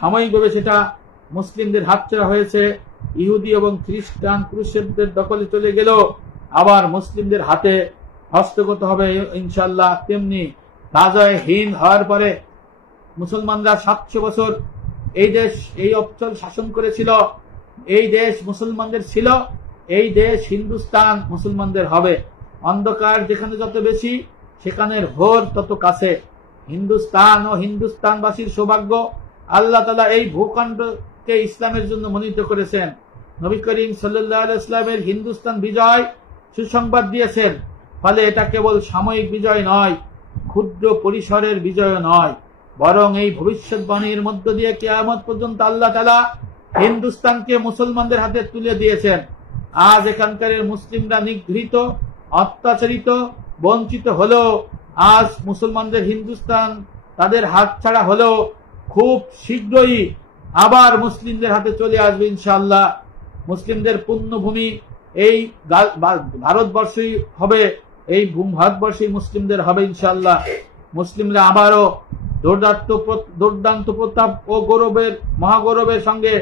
সাময়িকভাবে সেটা মুসলিমদের হাতছাড়া হয়েছে, ইহুদি এবং খ্রিস্টান ক্রুসেডদের দখলে চলে গেল, আবার মুসলিমদের হাতে হস্তগত হবে ইনশাআল্লাহ। তেমনি গাজায় হিন্দ হওয়ার পরে মুসলমানরা 700 বছর এই দেশ এই অঞ্চল শাসন করেছিল, এই দেশ মুসলমানদের ছিল, এই দেশ হিন্দুস্তান মুসলমানদের হবে। অন্ধকার যেখানে যত বেশি সেখানে ভোর তত কাছে। হিন্দুস্তান ও হিন্দুস্তানবাসীর সৌভাগ্য, আল্লাহ তাআলা এই ভূখণ্ডকে ইসলামের জন্য মনোনীত করেছেন। নবী করিম সাল্লাল্লাহু আলাইহি ওয়াসাল্লামের হিন্দুস্তান বিজয় সুসংবাদ দিয়েছেন। ফলে এটা কেবল সাময়িক বিজয় নয়, ক্ষুদ্র পরিসরের বিজয় নয়, বরং এই ভবিষ্যৎবাণীর মধ্য দিয়ে কিয়ামত পর্যন্ত আল্লাহ তাআলা হিন্দুস্তানকে মুসলমানদের হাতে তুলে দিয়েছেন। আজ এখানকার মুসলিমরা নিগৃহীত, অত্যাচারিত, বঞ্চিত হলেও আজ মুসলমানদের হিন্দুস্তান তাদের হাত ছাড়া হলেও খুব শীঘ্রই আবার মুসলিমদের হাতে চলে আসবে ইনশাআল্লাহ। মুসলিমদের পুণ্যভূমি এই ভারতবর্ষই হবে, এই ভারতবর্ষই মুসলিমদের হবে ইনশাআল্লাহ। মুসলিমরা আবারও দুর্দান্ত প্রতাপ ও গৌরবের মহাগৌরবের সঙ্গে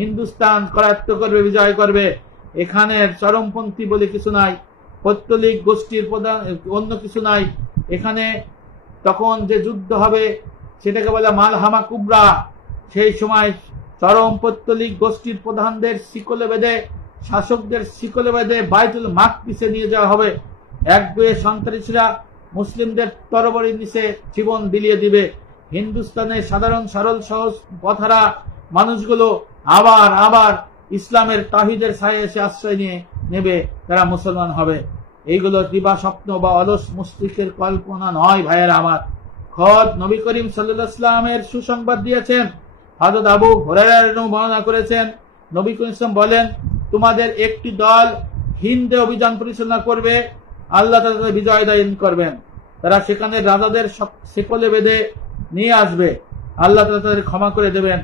হিন্দুস্তান করায়ত্ত করবে, বিজয় করবে। এখানে চরমপন্থী বলে কিছু নাই, পৌত্তলিক গোষ্ঠীর প্রধান অন্য কিছু নাই। এখানে তখন যে যুদ্ধ হবে সেটাকে বলে মালহামা কুবরা। সেই সময় চরম পৌত্তলিক গোষ্ঠীর প্রধানদের শিকলে বেঁধে, শাসকদের শিকলে বেঁধে বাইতুল মাকদিসে নিয়ে যাওয়া হবে। একগুঁয়ে সন্ত্রাসীরা মুসলিমদের তরবারির নিচে জীবন বিলিয়ে দিবে। হিন্দুস্তানের সাধারণ সরল সহজ পথহারা মানুষগুলো আবার আবার ইসলামের তাওহীদের ছায়ে এসে আশ্রয় নিয়ে নেবে, তারা মুসলমান হবে। এইগুলো দিবা স্বপ্ন বা অলস মস্তিষ্কের কল্পনা নয় ভাইয়েরা আমার। খোদ নবী করিম সাল্লাল্লাহু আলাইহি ওয়াসাল্লামের সুসংবাদ দিয়েছেন। হযরত আবু হুরায়রা বর্ণনা করেছেন, নবী করিম সাল্লাল্লাহু আলাইহি ওয়াসাল্লাম বলেন, তোমাদের একটি দল হিন্দে অভিযান পরিচালনা করবে, আল্লাহ তাদের বিজয় দান করবেন। তারা সেখানে রাজাদের শিকলে বেঁধে নিয়ে আসবে, আল্লাহ তাদের ক্ষমা করে দেবেন।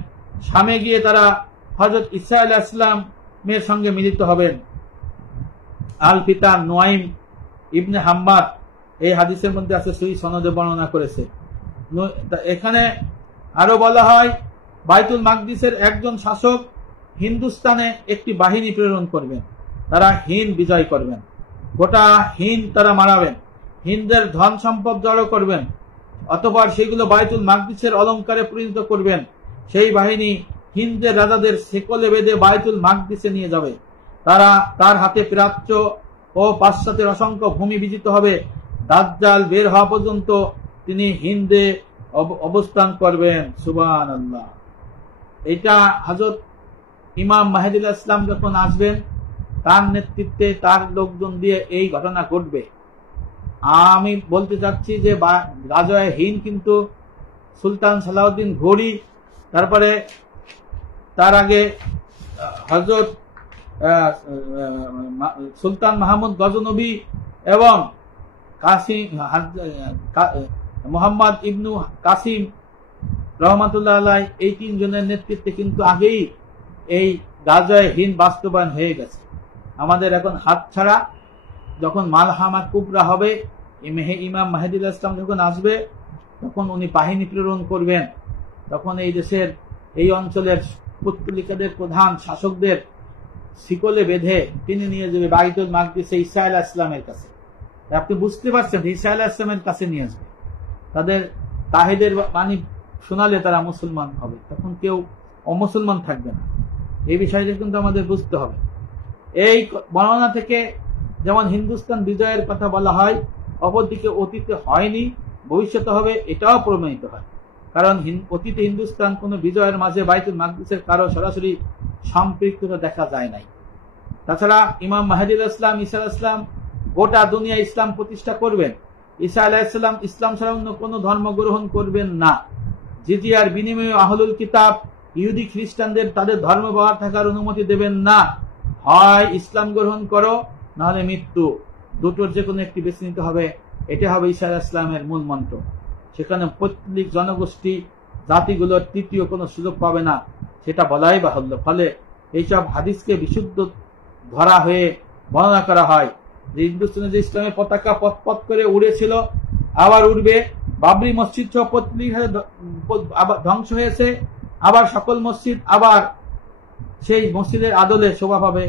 শামে গিয়ে তারা হযরত ঈসা আলাইহিস সালামের সঙ্গে মিলিত হবেন। আল পিতা নুয়াইম ইবনে হাম্মাদ এই হাদিসের মধ্যে আছে, সহিহ সনদে বর্ণনা করেছে। এখানে আরো বলা হয়, বাইতুল মাকদিসের একজন শাসক হিন্দুস্তানে একটি বাহিনী প্রেরণ করবেন, তারা হিন্দ বিজয় করবেন, গোটা হিন্দ তারা মারাবেন, হিন্দের ধন সম্পদ জড়ো করবেন, অতঃপর সেগুলো বাইতুল মাকদিসের অলঙ্কারে পরিণত করবেন। সেই বাহিনী হিন্দের রাজাদের শিকলে বেঁধে বাইতুল মাকদিসে নিয়ে যাবে। তারা তার হাতে প্রাচ্য ও পাশ্চাত্যের অসংখ্য ভূমি বিজিত হবে। দাজ্জাল বের হওয়া পর্যন্ত তিনি হিন্দে অবস্থান করবেন। সুবহানাল্লাহ। এটা হযরত ইমাম মাহদী আলাইহিস সালাম যখন আসবেন, তার নেতৃত্বে তার লোকজন দিয়ে এই ঘটনা ঘটবে। আমি বলতে চাচ্ছি যে গাজওয়ে হিন্দ কিন্তু সুলতান সালাউদ্দিন ঘোরি, তারপরে তার আগে হযরত সুলতান মাহমুদ গজনবী এবং মোহাম্মদ ইবনু কাসিম রহমাতুল্লাহ আলাইহি, এই তিনজনের নেতৃত্বে কিন্তু আগেই এই গাজওয়ে হিন্দ বাস্তবায়ন হয়ে গেছে। আমাদের এখন হাত ছাড়া, যখন মালহামা কুবরা হবে, ইমাম মাহদী আলাইহিস সালাম যখন আসবে, তখন উনি বাহিনী প্রেরণ করবেন। তখন এই দেশের এই অঞ্চলের পৌত্তলিকদের প্রধান শাসকদের শিকলে বেঁধে তিনি নিয়ে যাবে বাইতুল মাকদিসে ঈসা আলাইহিস সালামের কাছে। আপনি বুঝতে পারছেন, ঈসা আলাইহিস সালামের কাছে নিয়ে আসবে। তাদের তাওহীদের বাণী শোনালে তারা মুসলমান হবে, তখন কেউ অমুসলমান থাকবে না। এই বিষয়টা কিন্তু আমাদের বুঝতে হবে। এই বর্ণনা থেকে যেমন হিন্দুস্তান বিজয়ের কথা বলা হয়, অপরদিকে অতীতে হয়নি, ভবিষ্যতে হবে, এটাও প্রমাণিত হয়। কারণ অতীতে হিন্দুস্তান কোন বিজয়ের মাঝে বাইতুল মাকদিসের কারো সরাসরি সম্পৃক্ততা দেখা যায় নাই। তাছাড়া ইমাম মাহদী আলাইহিস সালাম, ঈসা আলাইহিস সালাম গোটা দুনিয়া ইসলাম প্রতিষ্ঠা করবেন। ঈসা আলাইহিসসালাম ইসলাম ছাড়া অন্য কোন ধর্ম গ্রহণ করবেন না। জিজিয়ার বিনিময়ে আহলুল কিতাব ইহুদি খ্রিস্টানদের তাদের ধর্ম বহাল থাকার অনুমতি দেবেন না। হয় ইসলাম গ্রহণ করো, নাহলে মৃত্যু, দুটোর যে কোনো একটি বেছে নিতে হবে। এটা হবে ঈসা আলাইহিস সালামের মূল মন্ত্র। সেখানে প্রত্যেক জনগোষ্ঠী জাতিগুলোর তৃতীয় কোনো সুযোগ পাবে না, সেটা বলাই বাহুল্য। ফলে এইসব হাদিসকে বিশুদ্ধ ধরা হয়ে বর্ণনা করা হয় যে হিন্দুস্তানে যে ইসলামের পতাকা পথ পথ করে উড়েছিল, আবার উঠবে। বাবরি মসজিদ সহ প্রত্যেক ধ্বংস হয়েছে, আবার সকল মসজিদ আবার সেই মসজিদের আদলে শোভা পাবে,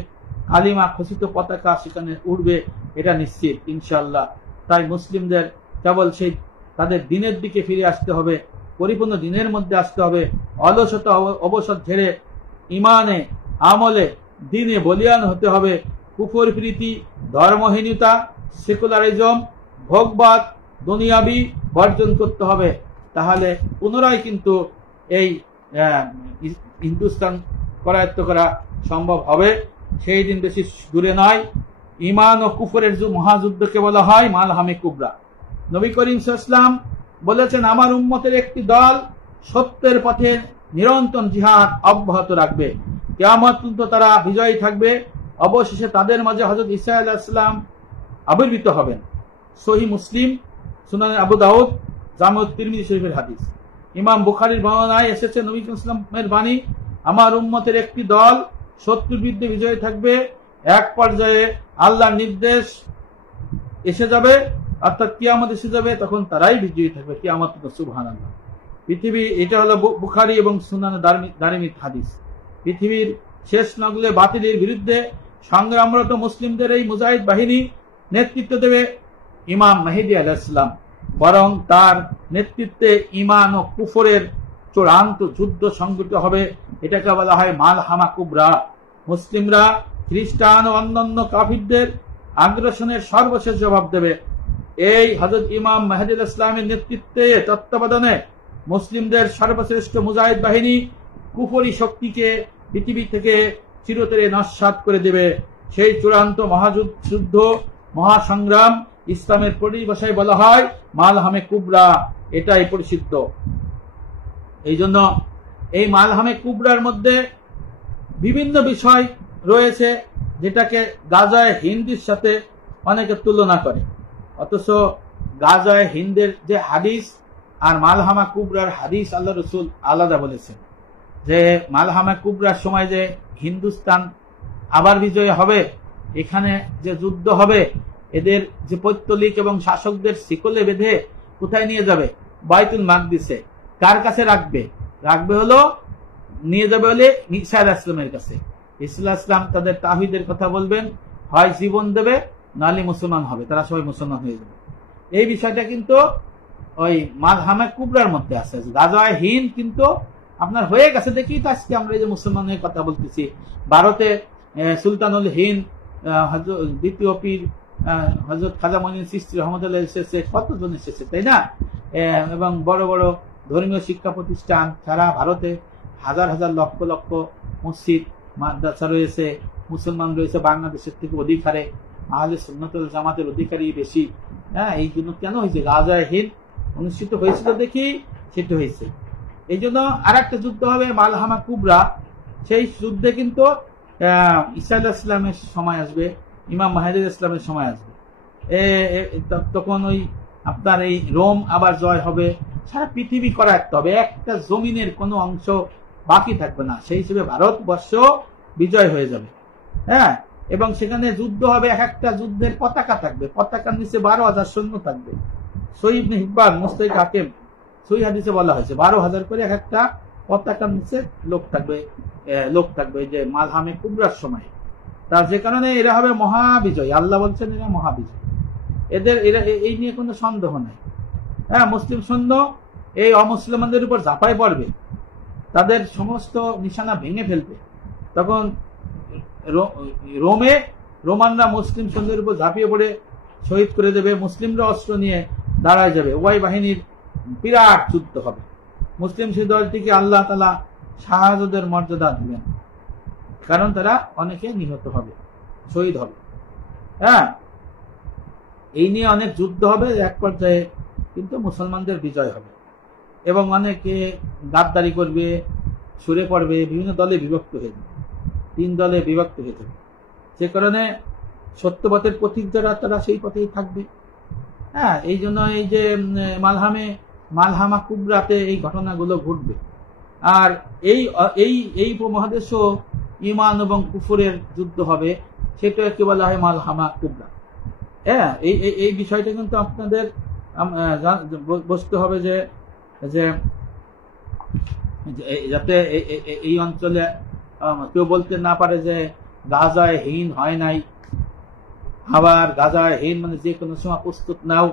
কালিমা খচিত পতাকা সেখানে উঠবে, এটা নিশ্চিত ইনশাআল্লাহ। তাই মুসলিমদের কেবল সেই তাদের দিনের দিকে ফিরে আসতে হবে, পরিপূর্ণ দিনের মধ্যে আসতে হবে। অলসতা অবসর ঝেড়ে ইমানে আমলে দিনে বলিয়ান হতে হবে। কুফর প্রীতি, ধর্মহীনতা, সেকুলারিজম, ভোগবাদ, দুনিয়াবি বর্জন করতে হবে। তাহলে পুনরায় কিন্তু এই হিন্দুস্তান করায়ত্ত করা সম্ভব হবে। সেই দিন বেশি দূরে নয়। ইমান ও কুফরের মহাযুদ্ধকে বলা হয় মালহামে কুবরা। নবী করিম সাল্লাল্লাহু আলাইহি ওয়াসাল্লাম বলেছেন, আমার উম্মতের একটি দল সত্যের পথে নিরন্তর জিহাদ অব্যাহত রাখবে, কিয়ামত পর্যন্ত তারা বিজয়ী থাকবে। অবশেষে তাদের মাঝে হযরত ঈসা আলাইহিস সালাম আবির্ভূত হবেন। সহিহ মুসলিম, সুনান আবু দাউদ, জামে তিরমিজি শরীফের হাদিস। ইমাম বুখারীর বর্ণনায় এসেছে নবী করিম সাল্লাল্লাহু আলাইহি ওয়াসাল্লামের বাণী, আমার উম্মতের একটি দল শত্রুর বিরুদ্ধে বিজয়ী থাকবে। এক পর্যায়ে আল্লাহর নির্দেশ এসে যাবে, অর্থাৎ কিয়ামত এসে যাবে, তখন তারাই বিজয়ী থাকবে। কিয়ামত, সুবহানাল্লাহ। পৃথিবী, এটা হলো বুখারী এবং সুনান দারিমির হাদিস। পৃথিবীর শেষ নগলে বাতিলের বিরুদ্ধে সংগ্রামরত মুসলিমদের এই মুজাহিদ বাহিনী নেতৃত্ব দেবে ইমাম মেহেদী আলাইহিস সালাম। বরং তার নেতৃত্বে ঈমান ও কুফরের চূড়ান্ত যুদ্ধ সংঘটিত হবে। এটাকে বলা হয় মালহামা কুবরা। মুসলিমরা খ্রিস্টান ও অন্যান্য কাফিরদের আগ্রাসনের সর্বশেষ জবাব দেবে। এই হযরত ইমাম মেহেদী আলাইহিস সালামের নেতৃত্বে তত্ত্বাবধানে মুসলিমদের সর্বশ্রেষ্ঠ মুজাহিদ বাহিনী কুফরি শক্তিকে পৃথিবী থেকে চিরতরে নস্যাৎ করে দেবে। সেই চূড়ান্ত মহাযুদ্ধ, মহাসংগ্রাম ইসলামের পরিভাষায় বলা হয় মালহামে কুবরা। এটাই প্রসিদ্ধ। এই জন্য এই মালহামে কুবরার মধ্যে বিভিন্ন বিষয় রয়েছে, যেটাকে গাজায়ে হিন্দের সাথে অনেকে তুলনা করে। অথচ গাজায়ে হিন্দের যে হাদিস আর মালহামা কুবরার হাদিস আল্লাহ রাসূল আলাদা বলেছেন। যে মালহামা কুবরার সময় যে হিন্দুস্তান আবার বিজয় হবে, এখানে যে যুদ্ধ হবে, এদের যে পৈতলিক এবং শাসকদের শিকলে বেঁধে কোথায় নিয়ে যাবে? বাইতুল মাকদিসে। কার কাছে রাখবে? রাখবে হলো, নিয়ে যাবে হলে ঈসা আলাইহিস সালামের কাছে। ঈসা আলাইহিস সালাম তাদের তাওহীদের কথা বলবেন, হয় জীবন দেবে, নাহলে মুসলমান হবে, তারা সবাই মুসলমান হয়ে যাবে। এই বিষয়টা কিন্তু ওই মালহামা কুবরার মধ্যে আছে। গাজায়ে হিন্দ কিন্তু আপনার হয়ে গেছে, দেখি তো আজকে আমরা এই যে মুসলমানের কথা বলতেছি। ভারতে সুলতানুল হিন্দ দ্বিতীয় পীর হযরত খাজা মঈনুদ্দিন চিশতি রহমাতুল্লাহ এসেছে, কতজন এসেছে, তাই না? এবং বড় বড় ধর্মীয় শিক্ষা প্রতিষ্ঠান সারা ভারতে, হাজার হাজার লক্ষ লক্ষ মসজিদ মাদ্রাসা রয়েছে, মুসলমান রয়েছে বাংলাদেশের থেকে অধিক হারে। আহলে সুন্নাত ওয়াল জামাতের অধিকারী বেশি। হ্যাঁ, এই জন্য কেন হয়েছে? গাজায়ে হিন্দ অনুষ্ঠিত হয়েছিল দেখি সেটা হয়েছে। এই জন্য আর একটা যুদ্ধ হবে মালহামা কুবরা। সেই যুদ্ধে কিন্তু ঈসা আলাইহিস সালামের সময় আসবে, ইমাম মেহেদী আলাইহিস সালামের সময় আসবে। তখন ওই আপনার এই রোম আবার জয় হবে, সারা পৃথিবী করায়ত্ত হবে, একটা জমিনের কোনো অংশ বাকি থাকবে না। সেই হিসেবে ভারতবর্ষ বিজয় হয়ে যাবে। হ্যাঁ, এবং সেখানে যুদ্ধ হবে, এক একটা যুদ্ধের পতাকা থাকবে, পতাকার নিচে 12,000 সৈন্য থাকবে। সহিহ ইবনে হিব্বান, মুস্তাদরাক হাকিম, সহিহ হাদিসে বলা হয়েছে 12,000 করে এক একটা পতাকার নিচে লোক থাকবে এই যে মালহামে কুবরার সময়। তার যে কারণে এরা হবে মহাবিজয়। আল্লাহ বলছেন এরা মহাবিজয়। এরা এই নিয়ে কোনো সন্দেহ নাই। হ্যাঁ, মুসলিম সৈন্য এই অমুসলিমদের উপর ঝাঁপাই পড়বে, তাদের সমস্ত নিশানা ভেঙে ফেলবে। তখন রোমানরা মুসলিম সৈন্যের উপর ঝাঁপিয়ে পড়ে শহীদ করে দেবে। মুসলিমরা অস্ত্র নিয়ে দাঁড়ায় যাবে। উভয় বাহিনীর বিরাট যুদ্ধ হবে। মুসলিম সেই দলটিকে আল্লাহ তাআলা শাহাদাতের মর্যাদা দিবেন, কারণ তারা অনেকে নিহত হবে, শহীদ হবে। হ্যাঁ, এই নিয়ে অনেক যুদ্ধ হবে, এক পর্যায়ে কিন্তু মুসলমানদের বিজয় হবে এবং অনেকে গাদ্দারি করবে, সরে পড়বে, বিভিন্ন দলে বিভক্ত হয়ে যাবে, 3 দলে বিভক্ত হয়ে যাবে। সে কারণে সত্যপথের পথিক যারা তারা সেই পথেই থাকবে। হ্যাঁ, এই জন্য এই যে মালহামা কুবরাতে এই ঘটনাগুলো ঘটবে। আর এই উপমহাদেশও ঈমান এবং কুফরের যুদ্ধ হবে, সেটাকে বলা হয় মালহামা কুবরা। হ্যাঁ, এই বিষয়টা কিন্তু আপনাদের বুঝতে হবে যে যাতে এই অঞ্চলে কেউ বলতে না পারে যে গাজায় হীন হয় নাই, আবার গাজায় হীন মানে যে কোনো সময় প্রস্তুত নাও,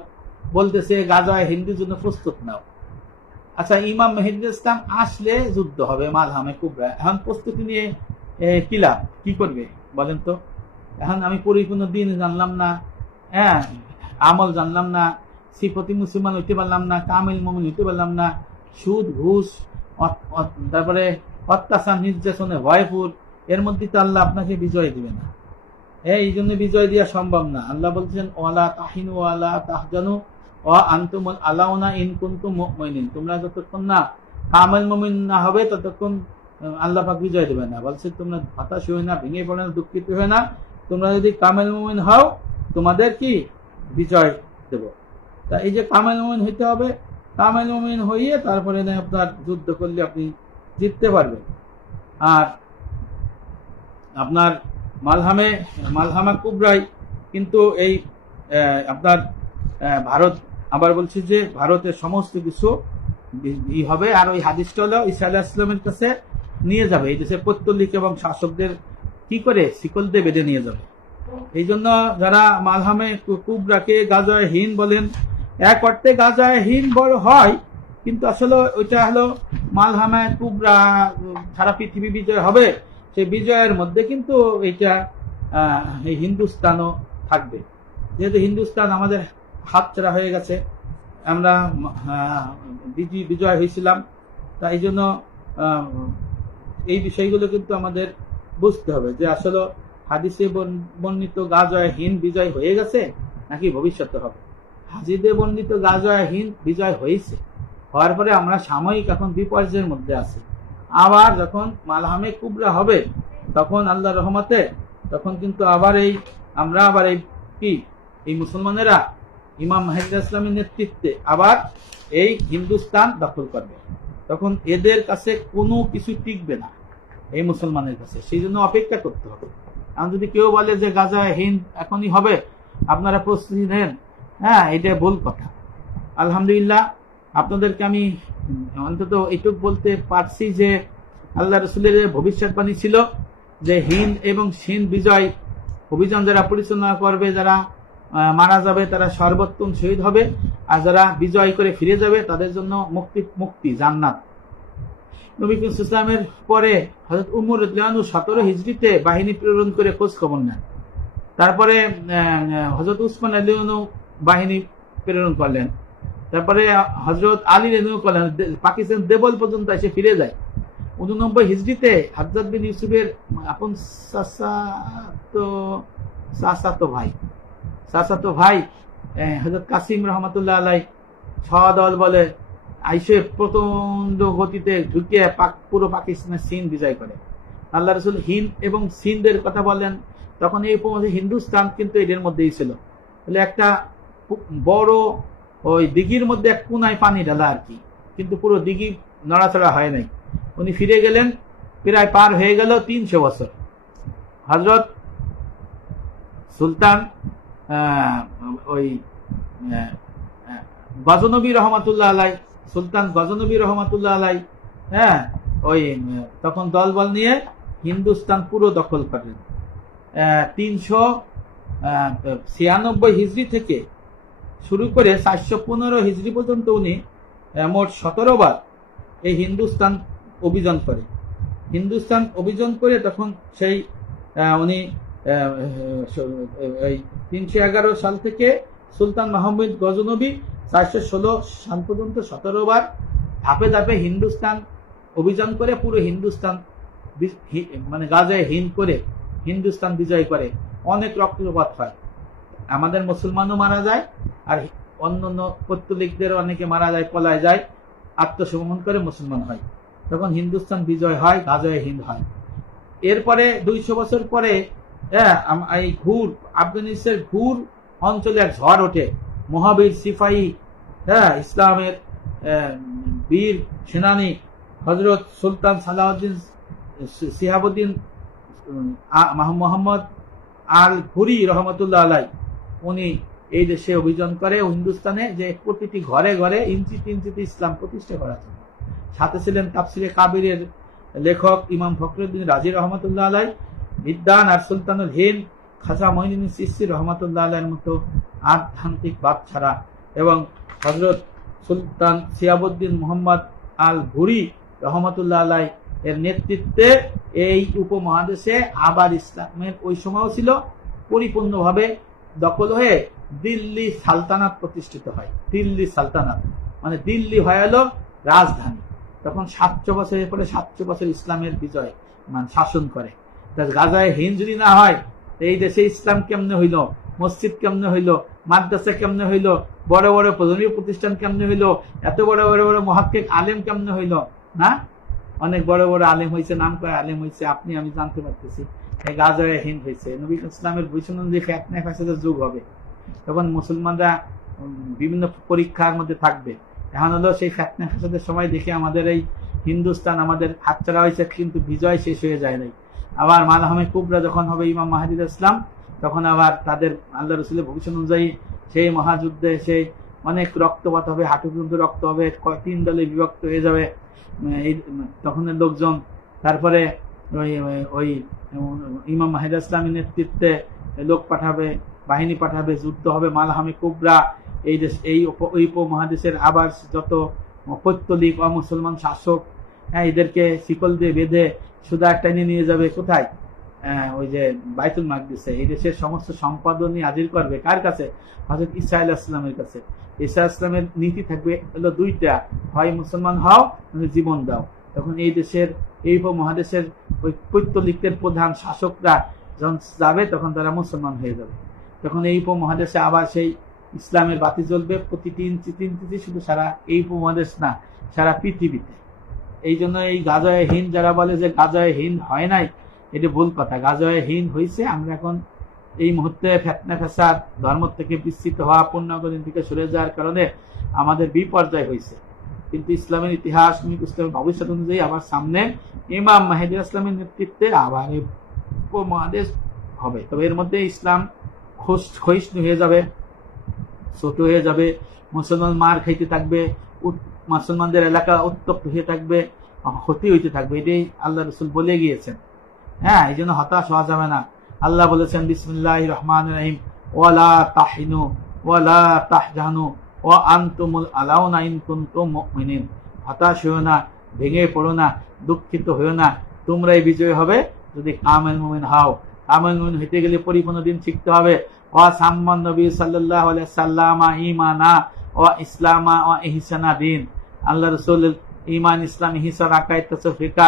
বলতেছে গাজায় হিন্দির জন্য প্রস্তুত নাও। আচ্ছা, ইমাম মেহেদী ইসলাম আসলে যুদ্ধ হবে মালহামে কুবরা। এখন প্রস্তুতি নিয়ে কি করবে বলেন তো? এখন আমি পরিপূর্ণ দিন জানলাম না, হ্যাঁ, আমল জানলাম না, সিফতি মুসলমান হইতে পারলাম না, কামিল মুমিন হইতে পারলাম না, সুদ ঘুষ তারপরে অত্যাচার নির্যাতনে ভয়পুর, এর মধ্যে তো আল্লাহ আপনাকে বিজয় দিবে না। এই জন্য বিজয় দেওয়া সম্ভব না। আল্লাহ বলছেন ওয়ালা তাহিনু ওয়ালা তাহজানু ওয়া আনতুমুল আলাউনা ইন কুনতুম মুমিনিন, তোমরা যতক্ষণ না কামিল মুমিন না হবে ততক্ষণ আল্লাহ পাক বিজয় দেবে না। বলছে তোমরা হতাশ হয়ে না, ভেঙে পড়ে না, দুঃখিত হয়ে না, তোমরা যদি কামিল মুমিন হও তোমাদের কি বিজয় দেব। তা এই যে কামিল মুমিন হইতে হবে, কামিল মুমিন হইয়ে তারপরে আপনার যুদ্ধ করলে আপনি জিততে পারবেন। আর আপনার মালহামা কুবরাই কিন্তু এই আপনার ভারত, আবার বলছি যে ভারতের সমস্ত কিছু হবে। আর ওই হাদিসটা হলো ঈসা আলাইহিস সালামের কাছে নিয়ে যাবে, এই দেশের পৌত্তলিক এবং শাসকদের কি করে শিকল দিয়ে বেঁধে নিয়ে যাবে। এই জন্য যারা মালহামে কুবরাকে গাজায় হীন বলেন, এক অর্থে গাজায় হীন বড় হয়, কিন্তু আসলে ওইটা হলো মালহামে কুবরা, সারা পৃথিবী বিজয় হবে, সেই বিজয়ের মধ্যে কিন্তু এইটা এই হিন্দুস্তানও থাকবে। যেহেতু হিন্দুস্তান আমাদের হাতছাড়া হয়ে গেছে, আমরা বিজয় হয়েছিলাম, তা এই জন্য এই বিষয়গুলো কিন্তু আমাদের বুঝতে হবে যে আসলে হাদিসে বর্ণিত গাজায় হীন বিজয় হয়ে গেছে নাকি ভবিষ্যতে হবে। হাদিসে বর্ণিত গাজায় হীন বিজয় হয়েছে, হওয়ার পরে আমরা সাময়িক এখন বিপর্যয়ের মধ্যে আছি। আবার যখন মালহামে কুবরা হবে তখন আল্লাহর রহমতে তখন কিন্তু আবার এই মুসলমানেরা ইমাম মেহেদী ইসলামের নেতৃত্বে আবার এই হিন্দুস্তান দখল করবে। তখন এদের কাছে কোনো কিছু টিকবে না এই মুসলমানের কাছে, সেই জন্য অপেক্ষা করতে হবে। আর যদি কেউ বলে যে গাজায় হিন্দ এখনই হবে, আপনারা প্রস্তুতি নেন, হ্যাঁ, এটা ভুল কথা। আলহামদুলিল্লাহ, আপনাদেরকে আমি অন্তত এইটুকু বলতে পারছি যে আল্লাহ রসুলের ভবিষ্যৎবাণী ছিল যে হিন্দ এবং সিন্ধ বিজয় অভিযান যারা পরিচালনা করবে, যারা মারা যাবে তারা সর্বোত্তম শহীদ হবে, আর যারা বিজয় করে ফিরে যাবে তাদের জন্য মুক্তি জান্নাত। নবী করিম সাল্লাল্লাহু আলাইহি ওয়াসাল্লামের পরে হযরত উমর রাদিয়াল্লাহু আনহু 17 হিজরিতে বাহিনী প্রেরণ করে খোঁজ খবর নেন। তারপরে হযরত উসমান রাদিয়াল্লাহু আনহু বাহিনী প্রেরণ করলেন। তারপরে হযরত আলী রাদিয়াল্লাহু আনহু করলেন, পাকিস্তান দেবল পর্যন্ত এসে ফিরে যায়। 89 হিজরিতে হাজ্জাজ বিন ইউসুফের আপন চাচাতো ভাই হযরত কাসিম রহমাতুল্লাহ আলাইহি সদল বলে আইসে প্রচন্ড গতিতে ঢুকিয়ে পুরো পাকিস্তানের সিন্ধ বিজয় করে। আল্লাহ রাসূল হিন্দ এবং সিন্ধের কথা বলেন, তখন এই উপমহাদেশে হিন্দুস্তান কিন্তু এদের মধ্যেই ছিল। তাহলে একটা বড় ওই দিঘির মধ্যে এক কোনায় পানি ঢালা আর কি, কিন্তু পুরো দিঘি নড়াচড়া হয় নাই। উনি ফিরে গেলেন, প্রায় পার হয়ে গেল 300 বছর। হযরত সুলতান গজনবী রহমাতুল্লাহ আলাই, সুলতান গজনবী রহমাতুল্লাহ আলাই, হ্যাঁ, ওই তখন দলবল নিয়ে হিন্দুস্তান পুরো দখল করেন। 396 হিজরি থেকে শুরু করে 415 হিজরি পর্যন্ত উনি মোট 17 বার এই হিন্দুস্তান অভিযান করে। হিন্দুস্তান অভিযান করে তখন সেই উনি 311 সাল থেকে সুলতান মাহমুদ গজনবী 416 সাল পর্যন্ত 17 বার ধাপে ধাপে হিন্দুস্তান অভিযান করে পুরো হিন্দুস্তান মানে গাজায় হিন্দ করে হিন্দুস্তান বিজয় করে। অনেক রক্তপাত হয়, আমাদের মুসলমানও মারা যায়, আর অন্যান্য পৌত্তলিকদের অনেকে মারা যায়, পলায় যায়, আত্মসমর্পণ করে মুসলমান হয়। তখন হিন্দুস্তান বিজয় হয়, গাজায়ে হিন্দ হয়। এরপরে 200 বছর পরে এই ঘুর আফগানিস্তানের ঘুর অঞ্চলে এক ঝড় ওঠে। মহাবীর সিপাহী, ইসলামের বীর সেনানী হজরত সুলতান সালাউদ্দিন শিহাবুদ্দিন মোহাম্মদ আল ঘুরি রহমতুল্লাহ আলাই, উনি এই দেশে অভিযান করে হিন্দুস্তানে, যে প্রতিটি ঘরে ঘরে ইঞ্চিতে ইঞ্চিতে ইসলাম প্রতিষ্ঠা করার জন্য। সাথে ছিলেন তাফসিরে কাবিরের লেখক ইমাম ফখরুদ্দিন রাজি রহমতুল্লাহ আলাই, বিদ্যান আর সুলতানুল হিন্দ খাজা মঈনুদ্দিন চিশতি রহমতুল্লাহ আলাইয়ের মতো আধ্যাত্মিক বাদশারা এবং হযরত সুলতান শিহাবুদ্দিন মোহাম্মদ আল ঘুরি রহমতুল্লাহ আলাই এর নেতৃত্বে এই উপমহাদেশে আবার ইসলামের ওই সময়ও ছিল পরিপূর্ণভাবে দখল হয়ে দিল্লি সালতানাত প্রতিষ্ঠিত হয়। দিল্লি সালতানাত মানে দিল্লি হয়ে গেল রাজধানী। তখন 700 বছরের পরে 700 বছর ইসলামের বিজয় মানে শাসন করে। গাজায় হিন্দ যদি না হয়, এই দেশে ইসলাম কেমনে হইল, মসজিদ কেমনে হইল, মাদ্রাসা কেমনে হইল, বড় বড় ধর্মীয় প্রতিষ্ঠান কেমনে হইল, এত বড় বড় বড় মুহাক্কিক আলেম কেমনে হইল না? অনেক বড় বড় আলেম হয়েছে, নাম করে আলেম হয়েছে, আপনি আমি জানতে পারতেছি। এই গাজায়ে হিন্দ হয়েছে। নবী ইসলামের বৈষম্য যে ফিতনা ফাসাদের যুগ হবে, তখন মুসলমানরা বিভিন্ন পরীক্ষার মধ্যে থাকবে। এখন হলো সেই ফিতনা ফাসাদের সময় দেখে আমাদের এই হিন্দুস্তান আমাদের হাতছাড়া হয়েছে, কিন্তু বিজয় শেষ হয়ে যায় নাই। আবার মালহামে কুবরা যখন হবে ইমাম মাহদী ইসলাম, তখন আবার তাদের আল্লাহ রসুলের ভবিষ্যৎ অনুযায়ী সেই মহাযুদ্ধে সেই অনেক রক্তপাত হবে, হাঁটু পর্যন্ত রক্ত হবে, 3 দলে বিভক্ত হয়ে যাবে তখনের লোকজন। তারপরে ওই ইমাম মাহদী ইসলামের নেতৃত্বে লোক পাঠাবে, বাহিনী পাঠাবে, যুদ্ধ হবে মালহামে কুবরা। এই দেশ এই উপমহাদেশের আবার যত পৌত্তলিক অমুসলমান শাসক, এদেরকে শিকল দিয়ে বেঁধে সুদা টেনে নিয়ে যাবে কোথায়? ওই যে বাইতুল মাকদিসে। এই দেশের সমস্ত সম্পাদন নিয়ে হাজির করবে কার কাছে? হযরত ঈসা আলাইহিস সালামের কাছে। ঈসা আলাইহিস সালামের নীতি থাকবে হলো 2টা, হয় মুসলমান হও নয়তো জীবন দাও। তখন এই দেশের এই উপমহাদেশের ওই পৌত্তলিকদের প্রধান শাসকরা যখন যাবে, তখন তারা মুসলমান হয়ে যাবে। তখন এই উপমহাদেশে আবার সেই ইসলামের বাতি জ্বলবে প্রতিটি ইঞ্চিতে, শুধু সারা এই উপমহাদেশ না, সারা পৃথিবীতে। এই জন্য এই গাজায়ে হিন্দ যারা বলে যে গাজায়ে হিন্দ হয় নাই, এটা ভুল কথা। গাজায়ে হিন্দ হয়েছে। আমরা এখন এই মুহূর্তে ফিতনা ফাসাদ, ধর্ম থেকে বিস্তৃত হওয়া, পূর্ণাঙ্গদিন থেকে সরে যাওয়ার কারণে আমাদের বিপর্যয় হয়েছে। কিন্তু ইসলামের ইতিহাস, ইসলামের ভবিষ্যৎ অনুযায়ী আবার সামনে ইমাম মাহদী ইসলামের নেতৃত্বে আবার এই উপমহাদেশ হবে। তবে এর মধ্যে ইসলাম ক্ষয়িষ্ণু হয়ে যাবে, ছোট হয়ে যাবে, মুসলমান মার খাইতে থাকবে, মুসলমানদের এলাকা উত্তপ্ত হয়ে থাকবে, ক্ষতি হইতে থাকবে। এটাই আল্লাহ রসুল বলে গিয়েছেন। এই জন্য হতাশ হওয়া যাবে না। আল্লাহ বলেছেন বিসমিল্লাহির রহমানির রহিম, ওয়ালা তাহিনু ওয়ালা তাহজানু ওয়া আনতুমুল আলাউনা ইন কুনতুম মুমিনিন। হতাশ হইও না, ভেঙে পড়ো না, দুঃখিত হইও না, তোমরাই বিজয় হবে যদি কামেল মুমিন হও। কামেল মুমিন হইতে গেলে পরিপূর্ণ দিন শিখতে হবে। ওয়া সাম্মান নবী সাল্লাল্লাহু আলাইহি সাল্লাম ঈমানা ওয়া ইসলামা ওয়া ইহসানা দিন। আল্লাহ রাসূল ঈমান, ইসলাম, ইহসান, আকায়েদ, তাসাউফ, ফিকহ,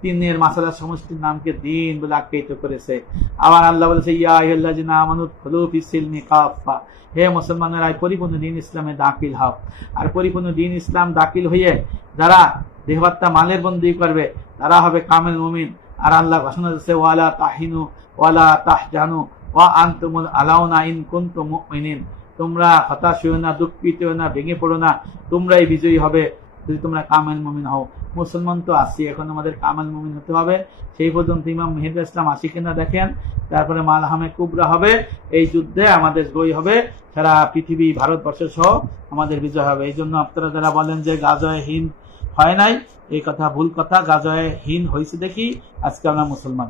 তিনের মাসালা সমষ্টির নামকে দিন বলে আখ্যায়িত করেছে। আবার আল্লাহ বলেছে ইয়া আইয়ুহাল্লাযিনা আমানু দুখুলু ফিস-সিলমি কাফা, হে মুসলমানেরা পরিপূর্ণ দিন ইসলামে দাখিল হও। আর পরিপূর্ণ দিন ইসলাম দাখিল হয়ে যারা দেহবাত্তা মালের বন্দী করবে, তারা হবে কামেল মুমিন। আর আল্লাহ ঘোষণা দিয়েছে ওয়ালা তাহিনু ওয়ালা তাহজানু ওয়া আনতুমুল আলাউনা ইন কুনতুম মুমিনিন। তোমরা হতাশ হইও না, দুঃখিত হইও না, ভেঙে পড়ো না, তোমরাই বিজয়ী হবে যদি তোমরা কামেল মুমিন হও। মুসলমান তো আসি, এখন আমাদের কামেল মুমিন হতে হবে। সেই পর্যন্ত ইমাম মাহদী ইসলাম আসি কিনা দেখেন। তারপরে মালহামে কুবরা হবে, এই যুদ্ধে আমাদের জয় হবে, সারা পৃথিবী ভারতবর্ষ সহ আমাদের বিজয় হবে। এই জন্য আপনারা যারা বলেন যে গাজায়ে হিন্দ হয় নাই, এই কথা ভুল কথা। গাজায়ে হিন্দ হয়েছে দেখি আজকে আমরা মুসলমান।